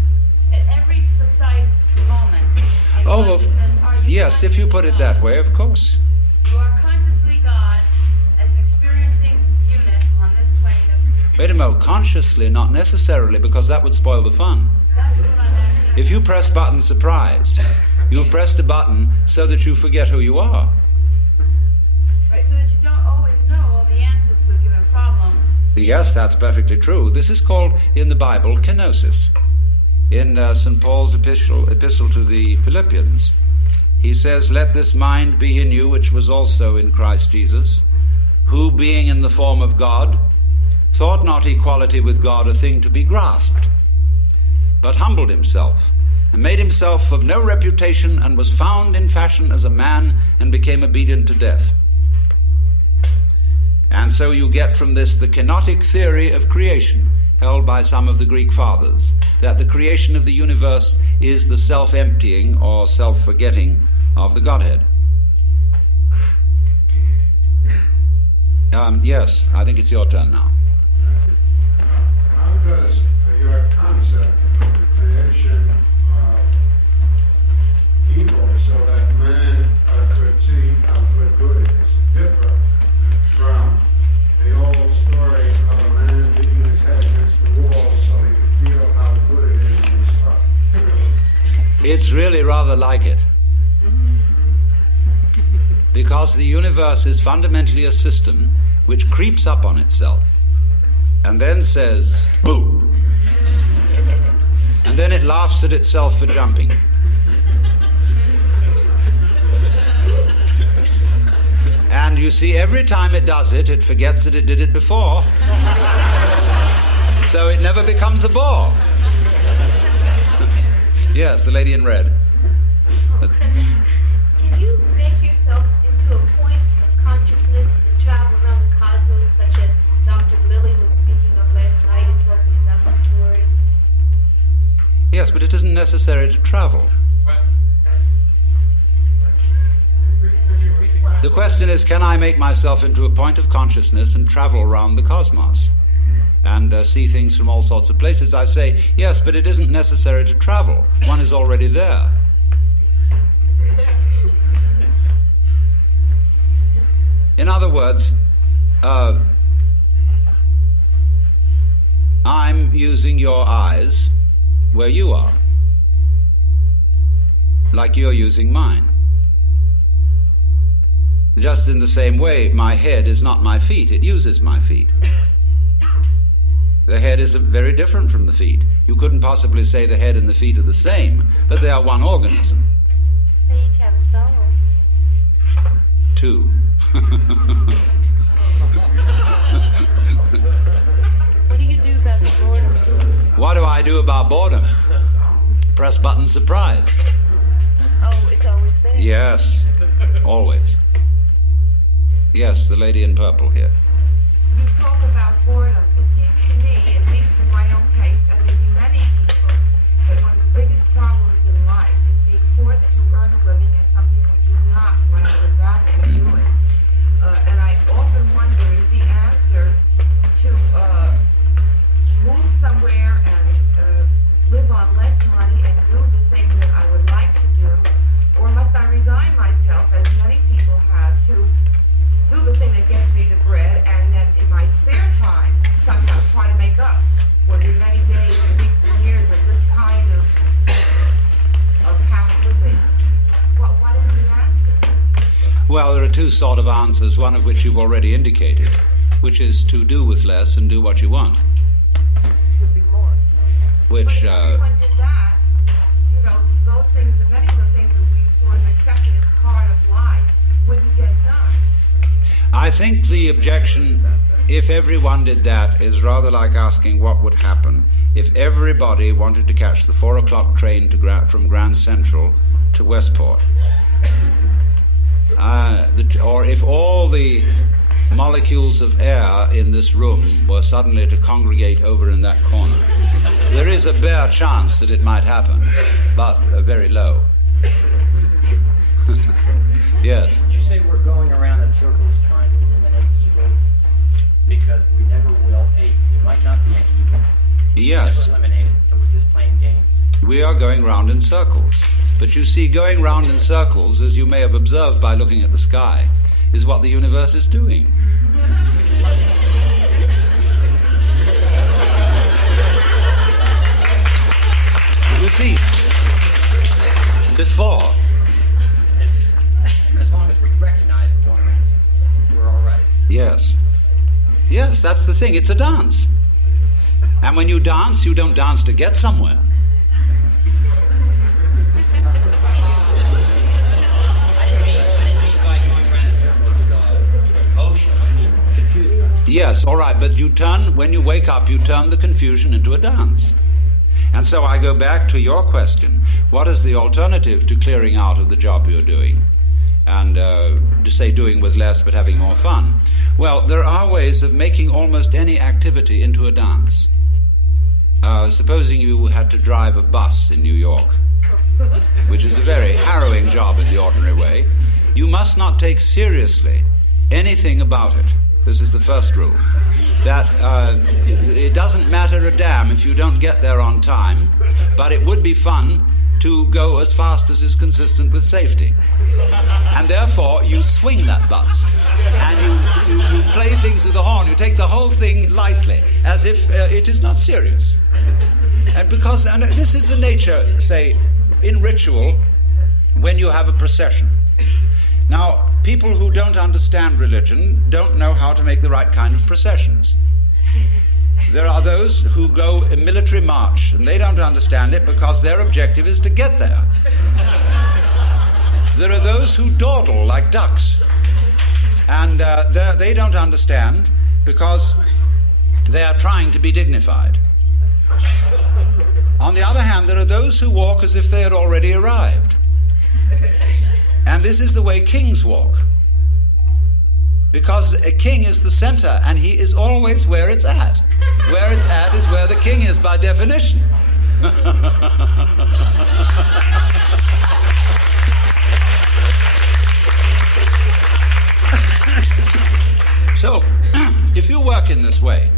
At every precise moment in consciousness, are you yes, if you put it that way, of course. You are consciously God as an experiencing unit on this plane of... Wait a moment, consciously, not necessarily, because that would spoil the fun. That's what I'm asking. If you press button surprise, you've pressed a button so that you forget who you are. Right, so that you don't always know all the answers to a given problem. Yes, that's perfectly true. This is called, in the Bible, kenosis. In St. Paul's epistle to the Philippians, he says, "Let this mind be in you, which was also in Christ Jesus, who, being in the form of God, thought not equality with God a thing to be grasped, but humbled himself, and made himself of no reputation, and was found in fashion as a man, and became obedient to death." And so you get from this the kenotic theory of creation, held by some of the Greek fathers, that the creation of the universe is the self-emptying or self-forgetting of the Godhead. Yes, I think it's your turn now. How does your concept of the creation of evil, so that man could see how good it is, differ from the old story of a man beating his head against the wall so he could feel how good it is when he stopped? It's really rather like it. Because the universe is fundamentally a system which creeps up on itself and then says, boo! And then it laughs at itself for jumping. And you see, every time it does it, it forgets that it did it before. So it never becomes a bore. Yes, the lady in red. Can you it isn't necessary to travel. The question is, can I make myself into a point of consciousness and travel around the cosmos and see things from all sorts of places? I say, yes, but it isn't necessary to travel. One is already there. In other words, I'm using your eyes where you are, like you're using mine. Just in the same way, my head is not my feet, it uses my feet. The head is very different from the feet. You couldn't possibly say the head and the feet are the same, but they are one organism. They each have a soul. Two. What do you do about the boredom? What do I do about boredom? Press button surprise. Oh, it's always there. Yes, always. Yes, the lady in purple here. You talk about boredom. It seems to me, at least in my own case, and maybe many people, that one of the biggest problems in life is being forced to earn a living at something which is not what I would rather be doing. And I often wonder, is the answer to move somewhere and live on less money and do the thing that I would like to do, or must I resign myself, as many people have, to do the thing that gets me the bread, and then in my spare time somehow try to make up for the many days and weeks and years of this kind of half living? What is the answer? Well, there are two sort of answers, one of which you've already indicated, which is to do with less and do what you want. Should be more. Which, but if everyone did that, those things, many of the things that we sort of accepted as part of life, wouldn't get done. I think the objection, if everyone did that, is rather like asking what would happen if everybody wanted to catch the 4 o'clock train from Grand Central to Westport. Or if all the molecules of air in this room were suddenly to congregate over in that corner. There is a bare chance that it might happen, but very low. Yes. Would you say we're going around in circles trying to eliminate evil because we never will? There might not be any evil. Yes. Never eliminate it, so we're just playing games. We are going round in circles. But you see, going round in circles, as you may have observed by looking at the sky, is what the universe is doing. You see, before... As long as we recognize we're going around in circles, we're all right. Yes. Yes, that's the thing. It's a dance. And when you dance, you don't dance to get somewhere. Yes, all right, but when you wake up, you turn the confusion into a dance. And so I go back to your question. What is the alternative to clearing out of the job you're doing? And to say doing with less but having more fun. Well, there are ways of making almost any activity into a dance. Supposing you had to drive a bus in New York, which is a very harrowing job in the ordinary way, you must not take seriously anything about it. This is the first rule. That it doesn't matter a damn if you don't get there on time, but it would be fun to go as fast as is consistent with safety. And therefore, you swing that bus, and you play things with the horn. You take the whole thing lightly, as if it is not serious. And this is the nature, say, in ritual, when you have a procession. Now, people who don't understand religion don't know how to make the right kind of processions. There are those who go a military march, and they don't understand it because their objective is to get there. There are those who dawdle like ducks, and they don't understand because they are trying to be dignified. On the other hand, there are those who walk as if they had already arrived. And this is the way kings walk. Because a king is the center, and he is always where it's at. Where it's at is where the king is by definition. So, if you work in this way,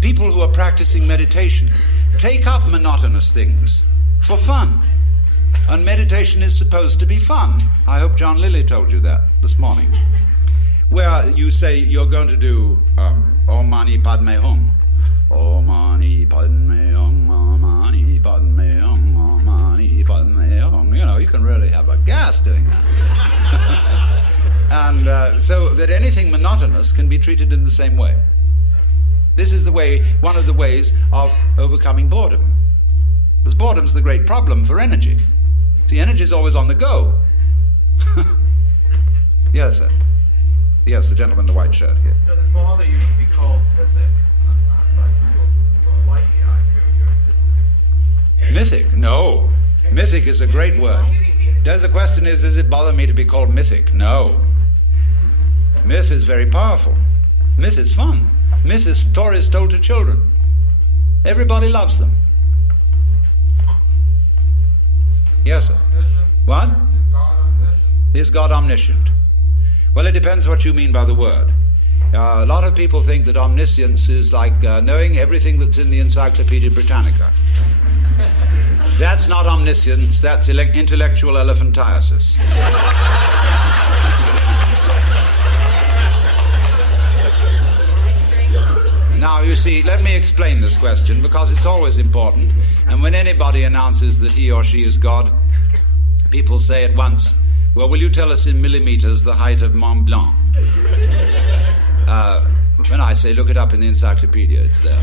people who are practicing meditation take up monotonous things for fun. And meditation is supposed to be fun. I hope John Lilly told you that this morning. Where you say you're going to do Om Mani Padme Hum. Om Mani Padme Hum, Om Mani Padme Hum, Om Mani Padme Hum. You know, you can really have a gas doing that. And so that anything monotonous can be treated in the same way. This is one of the ways of overcoming boredom. Because boredom's the great problem for energy. See, energy is always on the go. Yes, sir. Yes, the gentleman in the white shirt here. Does it bother you to be called mythic sometimes by people who like the idea of your existence? Mythic? No. Mythic is a great word. The question is, does it bother me to be called mythic? No. Myth is very powerful. Myth is fun. Myth is stories told to children. Everybody loves them. Yes, sir. What? Is God omniscient? Well, it depends what you mean by the word. A lot of people think that omniscience is like knowing everything that's in the Encyclopedia Britannica. That's not omniscience, that's intellectual elephantiasis. Now, you see, let me explain this question because it's always important. And when anybody announces that he or she is God, people say at once, well, will you tell us in millimeters the height of Mont Blanc? When I say, look it up in the encyclopedia, it's there.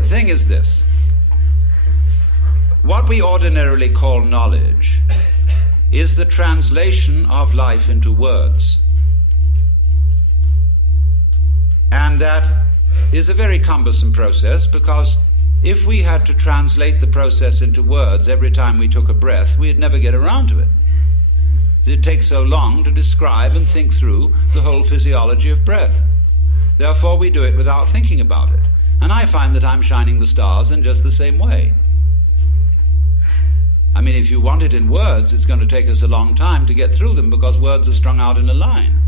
The thing is this. What we ordinarily call knowledge is the translation of life into words. And that is a very cumbersome process, because if we had to translate the process into words every time we took a breath, we'd never get around to it. It takes so long to describe and think through the whole physiology of breath. Therefore, we do it without thinking about it. And I find that I'm shining the stars in just the same way. I mean, if you want it in words, it's going to take us a long time to get through them, because words are strung out in a line.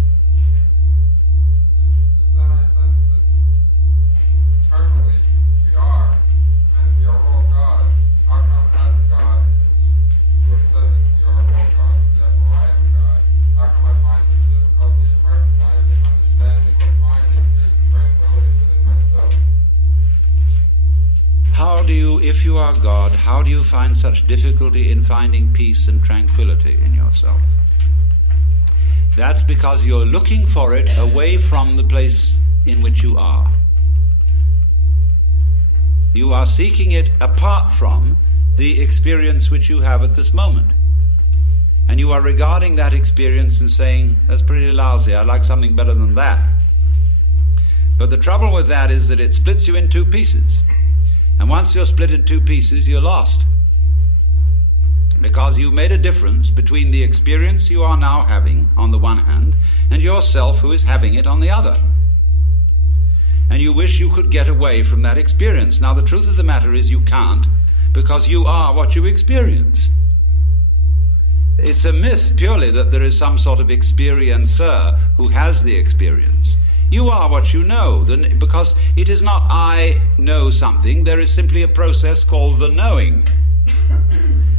Is that I sense that eternally we are, and we are all gods? How come as a god, since you have said that we are all gods, and therefore I am a god, how come I find such difficulties in recognizing, understanding, or finding peace and tranquility within myself? If you are God, how do you find such difficulty in finding peace and tranquility in yourself? That's because you're looking for it away from the place in which you are. You are seeking it apart from the experience which you have at this moment. And you are regarding that experience and saying, that's pretty lousy, I'd like something better than that. But the trouble with that is that it splits you in two pieces. And once you're split in two pieces, you're lost. Because you've made a difference between the experience you are now having on the one hand and yourself who is having it on the other. And you wish you could get away from that experience. Now, the truth of the matter is you can't, because you are what you experience. It's a myth purely that there is some sort of experiencer who has the experience. You are what you know, because it is not I know something, there is simply a process called the knowing.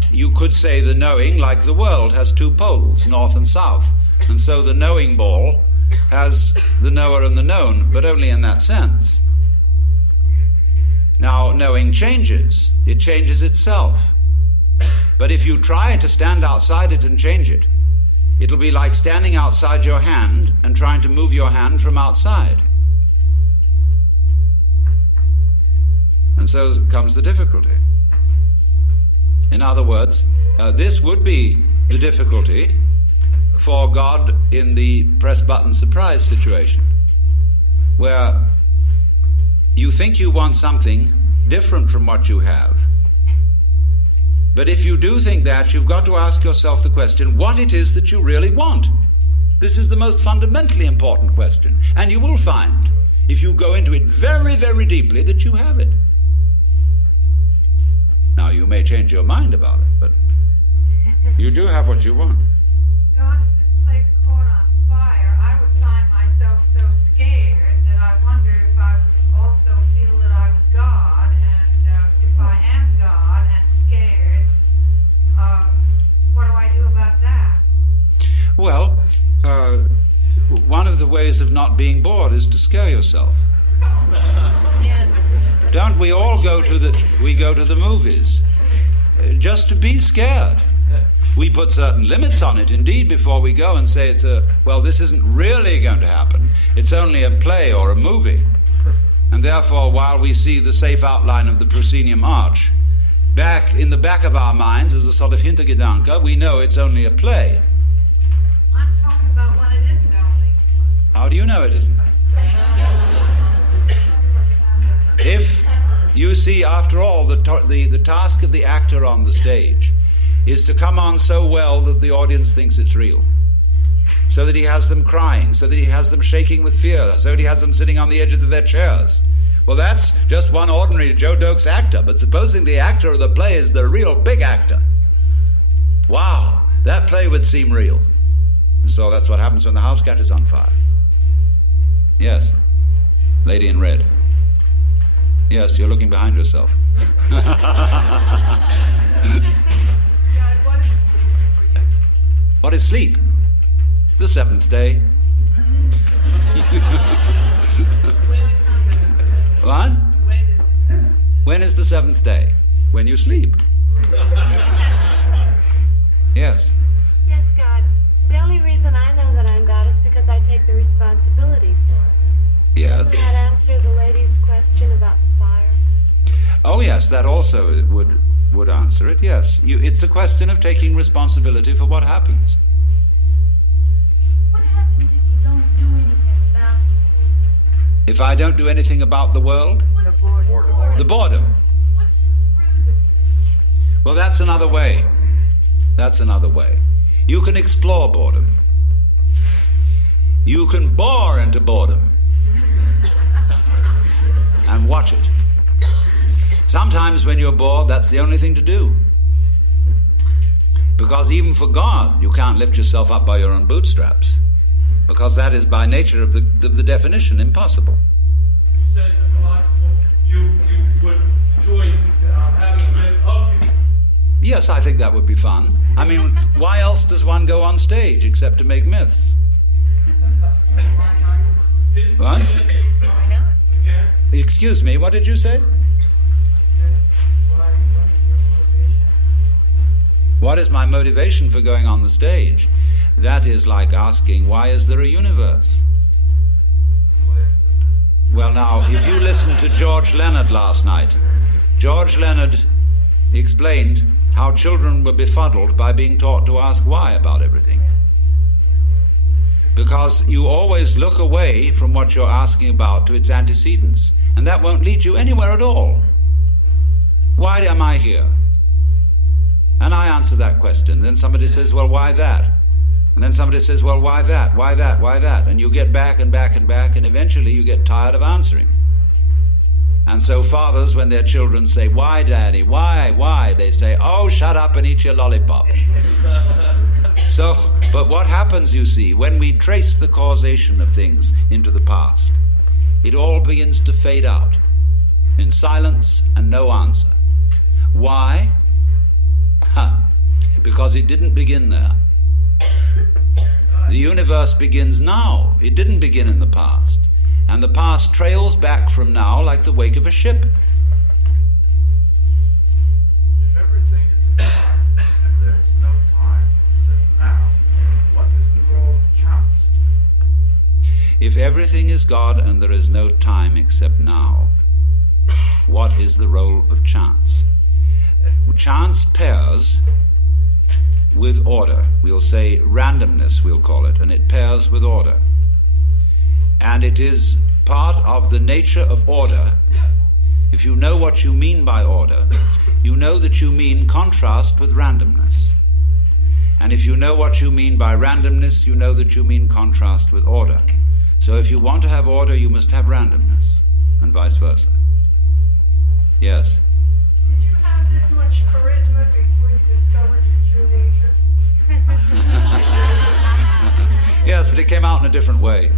You could say the knowing, like the world, has two poles, north and south, and so the knowing ball has the knower and the known, but only in that sense. Now, knowing changes. It changes itself. But if you try to stand outside it and change it, it'll be like standing outside your hand and trying to move your hand from outside. And so comes the difficulty. In other words, this would be the difficulty for God in the press button surprise situation, where you think you want something different from what you have. But if you do think that, you've got to ask yourself the question, what it is that you really want. This is the most fundamentally important question. And you will find, if you go into it very, very deeply, that you have it. Now, you may change your mind about it, but you do have what you want. God, if this place caught on fire, I would find myself so scared that I wonder if I would also feel that I was God, and if I am God and scared, what do I do about that? Well, one of the ways of not being bored is to scare yourself. Yes. Don't we all go to the movies just to be scared? We put certain limits on it, indeed, before we go and say this isn't really going to happen. It's only a play or a movie. And therefore, while we see the safe outline of the proscenium arch, back in the back of our minds as a sort of Hintergedanke, we know it's only a play. I'm talking about when it isn't only. How do you know it isn't? If you see, after all, the task of the actor on the stage is to come on so well that the audience thinks it's real, so that he has them crying, so that he has them shaking with fear, so that he has them sitting on the edges of their chairs. Well, that's just one ordinary Joe Dokes actor, but supposing the actor of the play is the real big actor, wow, that play would seem real. And so that's what happens when the house catches on fire. Yes, lady in red. Yes, you're looking behind yourself. What is sleep? The seventh day. What? When is the seventh day? When you sleep. Yes. Yes, God. The only reason I know that I'm God is because I take the responsibility for it. Yes. Doesn't that answer the lady's question about the fire? Oh, yes, that also would answer it, yes. It's a question of taking responsibility for what happens. What happens if you don't do anything about it? If I don't do anything about the world? The boredom. The boredom. What's through the Well, that's another way. That's another way. You can explore boredom. You can bore into boredom and watch it. Sometimes when you're bored, that's the only thing to do. Because even for God, you can't lift yourself up by your own bootstraps. Because that is by nature of the definition impossible. You said you would enjoy having a myth of you. Yes, I think that would be fun. I mean, why else does one go on stage except to make myths? What? Why not? Excuse me, what did you say? What is my motivation for going on the stage? That is like asking, why is there a universe? Well, now, if you listened to George Leonard last night, George Leonard explained how children were befuddled by being taught to ask why about everything. Because you always look away from what you're asking about to its antecedents, and that won't lead you anywhere at all. Why am I here? And I answer that question. Then somebody says, well, why that? And then somebody says, well, why that? Why that? Why that? And you get back and back and back, and eventually you get tired of answering. And so fathers, when their children say, why, Daddy? Why? They say, oh, shut up and eat your lollipop. But what happens, you see, when we trace the causation of things into the past, it all begins to fade out in silence and no answer. Why? Because it didn't begin there. The universe begins now. It didn't begin in the past. And the past trails back from now like the wake of a ship. If everything is God and there is no time except now, what is the role of chance? If everything is God and there is no time except now, what is the role of chance? Chance pairs with order. We'll say randomness, we'll call it, and it pairs with order. And it is part of the nature of order. If you know what you mean by order, you know that you mean contrast with randomness. And if you know what you mean by randomness, you know that you mean contrast with order. So if you want to have order, you must have randomness, and vice versa. Yes? Did you have this much charisma before you discovered your true nature? Yes, but it came out in a different way.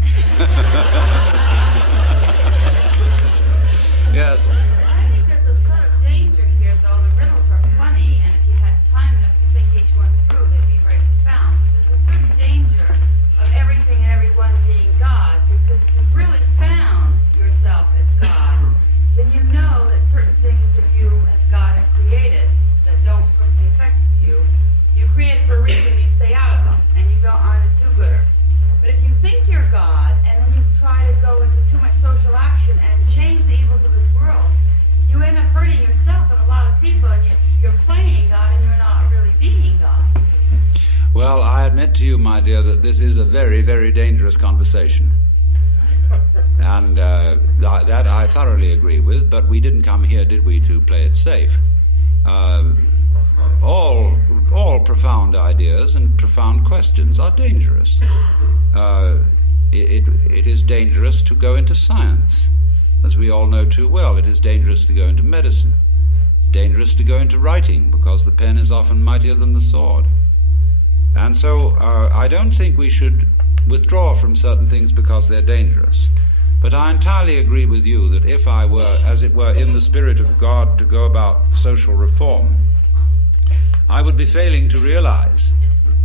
Yes. I think there's a sort of danger here, though the riddles are funny, and if you had time enough to think each one through, they'd be very profound. There's a certain danger of everything and everyone being God, because if you've really found yourself as God, then you know that certain things that you as God have created that don't personally affect you, you create for a reason, you stay out of them, and you aren't a do-gooder. But if you think you're God, and then you try to go into too much social action and change the evils of this world, you end up hurting yourself and a lot of people, and you're playing God and you're not really being God. Well, I admit to you, my dear, that this is a very, very dangerous conversation. And that I thoroughly agree with, but we didn't come here, did we, to play it safe. All profound ideas and profound questions are dangerous. It is dangerous to go into science, as we all know too well. It is dangerous to go into medicine. It's dangerous to go into writing, because the pen is often mightier than the sword. And so I don't think we should withdraw from certain things because they're dangerous. But I entirely agree with you that if I were, as it were, in the spirit of God to go about social reform, I would be failing to realize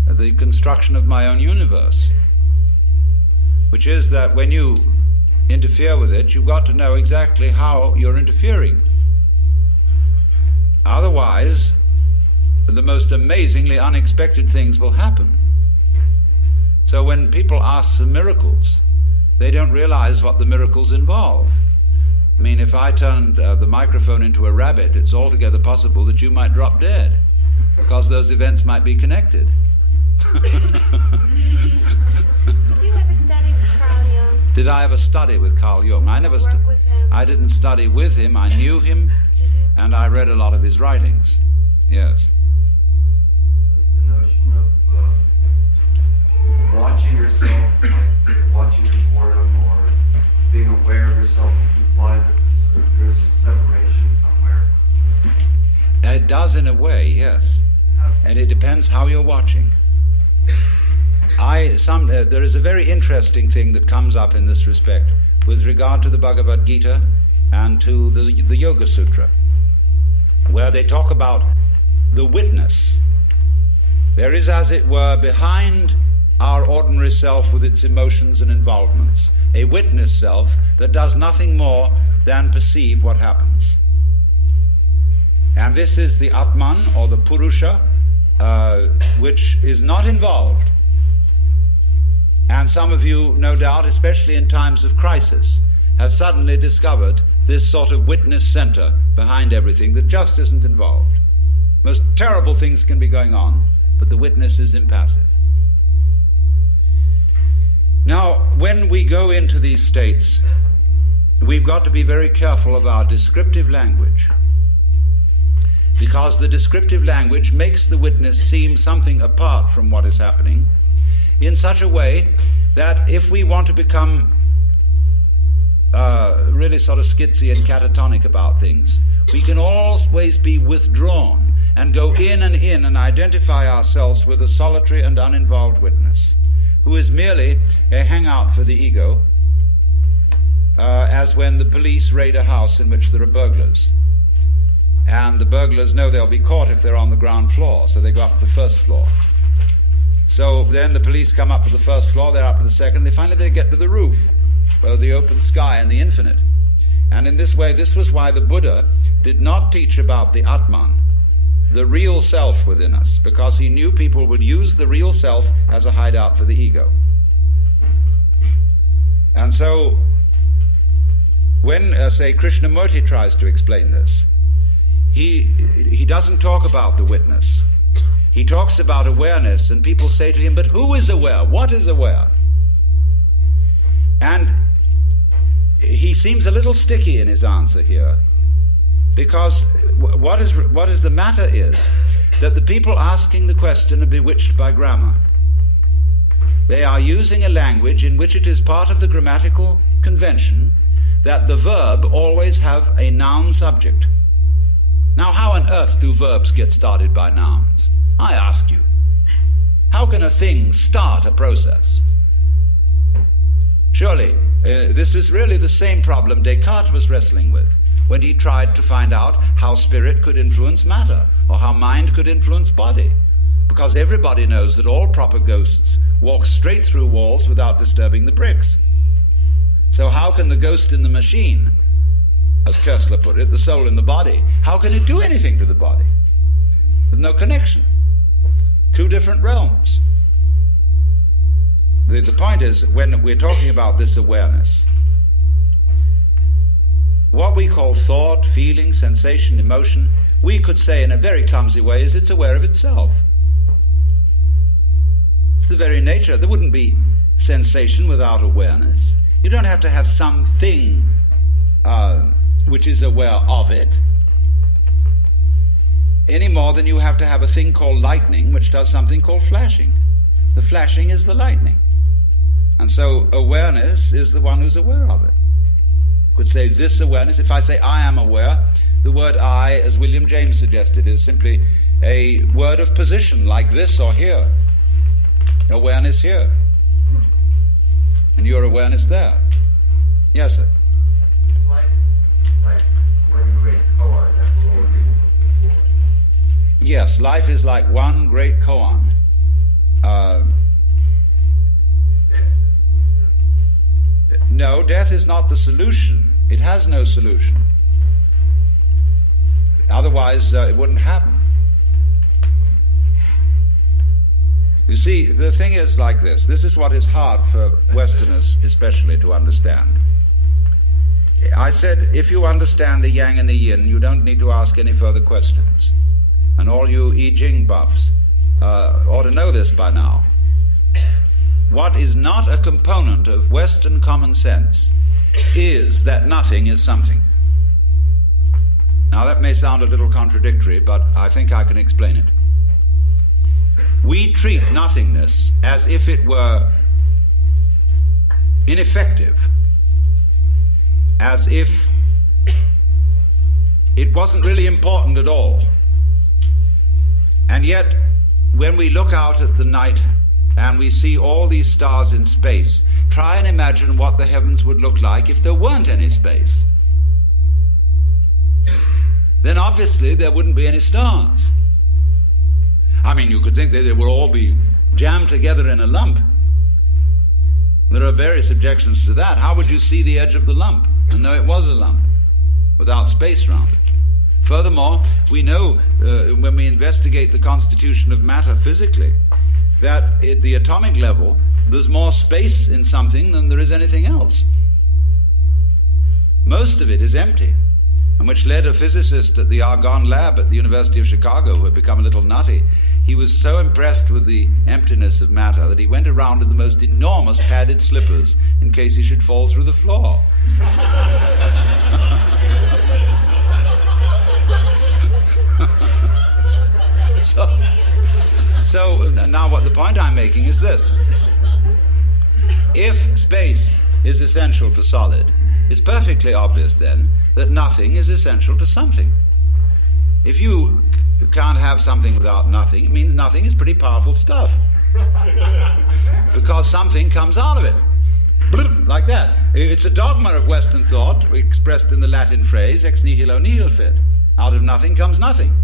the construction of my own universe, which is that when you interfere with it, you've got to know exactly how you're interfering. Otherwise, the most amazingly unexpected things will happen. So when people ask for miracles, they don't realize what the miracles involve. I mean, if I turned the microphone into a rabbit, it's altogether possible that you might drop dead, because those events might be connected. Did you ever study with Carl Jung? Did I ever study with Carl Jung? I never. Work with him? I didn't study with him. I knew him, Did you? and I read a lot of his writings. Yes. The notion of watching yourself, like watching your boredom, or being aware of yourself, imply that there's a separation somewhere. It does in a way, yes. And it depends how you're watching. There is a very interesting thing that comes up in this respect with regard to the Bhagavad Gita and to the Yoga Sutra, where they talk about the witness. There is, as it were, behind our ordinary self with its emotions and involvements, a witness self that does nothing more than perceive what happens. And this is the Atman, or the Purusha, which is not involved. And some of you, no doubt, especially in times of crisis, have suddenly discovered this sort of witness center behind everything that just isn't involved. Most terrible things can be going on, but the witness is impassive. Now, when we go into these states, we've got to be very careful of our descriptive language, because the descriptive language makes the witness seem something apart from what is happening in such a way that if we want to become really sort of skitsy and catatonic about things, we can always be withdrawn and go in and identify ourselves with a solitary and uninvolved witness who is merely a hangout for the ego, as when the police raid a house in which there are burglars. And the burglars know they'll be caught if they're on the ground floor, so they go up to the first floor. So then the police come up to the first floor, they're up to the second, finally they get to the roof, where the open sky and the infinite. And in this way, this was why the Buddha did not teach about the Atman, the real self within us, because he knew people would use the real self as a hideout for the ego. And so when, say, Krishnamurti tries to explain this, he doesn't talk about the witness. He talks about awareness, and people say to him, but who is aware? What is aware? And he seems a little sticky in his answer here, because what is the matter is that the people asking the question are bewitched by grammar. They are using a language in which it is part of the grammatical convention that the verb always have a noun subject. Now, how on earth do verbs get started by nouns? I ask you. How can a thing start a process? Surely, this was really the same problem Descartes was wrestling with when he tried to find out how spirit could influence matter, or how mind could influence body. Because everybody knows that all proper ghosts walk straight through walls without disturbing the bricks. So how can the ghost in the machine, as Koestler put it, the soul in the body, how can it do anything to the body? There's no connection. Two different realms. The point is, when we're talking about this awareness, what we call thought, feeling, sensation, emotion, we could say in a very clumsy way is it's aware of itself. It's the very nature. There wouldn't be sensation without awareness. You don't have to have something which is aware of it, any more than you have to have a thing called lightning which does something called flashing. The flashing is the lightning. And so awareness is the one who's aware of it. Could say this awareness. If I say I am aware, the word I, as William James suggested, is simply a word of position, like this or here. Awareness here. And your awareness there. Yes, sir. It's like one great koan that we're all reading before. Yes, life is like one great koan. No, death is not the solution. It has no solution. Otherwise, it wouldn't happen. You see, the thing is like this. This is what is hard for Westerners especially to understand. I said, if you understand the yang and the yin, you don't need to ask any further questions. And all you I Ching buffs ought to know this by now. What is not a component of Western common sense is that nothing is something. Now that may sound a little contradictory, but I think I can explain it. We treat nothingness as if it were ineffective, as if it wasn't really important at all. And yet, when we look out at the night and we see all these stars in space, try and imagine what the heavens would look like if there weren't any space. Then obviously there wouldn't be any stars. I mean, you could think that they would all be jammed together in a lump. There are various objections to that. How would you see the edge of the lump and know it was a lump without space around it? Furthermore, we know when we investigate the constitution of matter physically that at the atomic level there's more space in something than there is anything else. Most of it is empty, and which led a physicist at the Argonne lab at the University of Chicago, who had become a little nutty. He was so impressed with the emptiness of matter that he went around in the most enormous padded slippers in case he should fall through the floor. So now what the point I'm making is this. If space is essential to solid, it's perfectly obvious then that nothing is essential to something. If you can't have something without nothing, it means nothing is pretty powerful stuff. Because something comes out of it. Like that. It's a dogma of Western thought expressed in the Latin phrase ex nihilo nihil fit. Out of nothing comes nothing.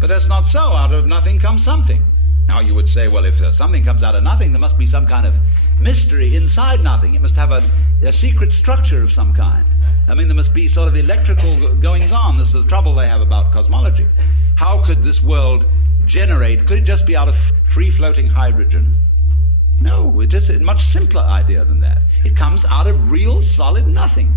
But that's not so. Out of nothing comes something. Now you would say, well, if something comes out of nothing, there must be some kind of mystery inside nothing. It must have a secret structure of some kind. I mean, there must be sort of electrical goings on. This is the trouble they have about cosmology. How could this world generate? Could it just be out of free-floating hydrogen? No, it's a much simpler idea than that. It comes out of real, solid nothing.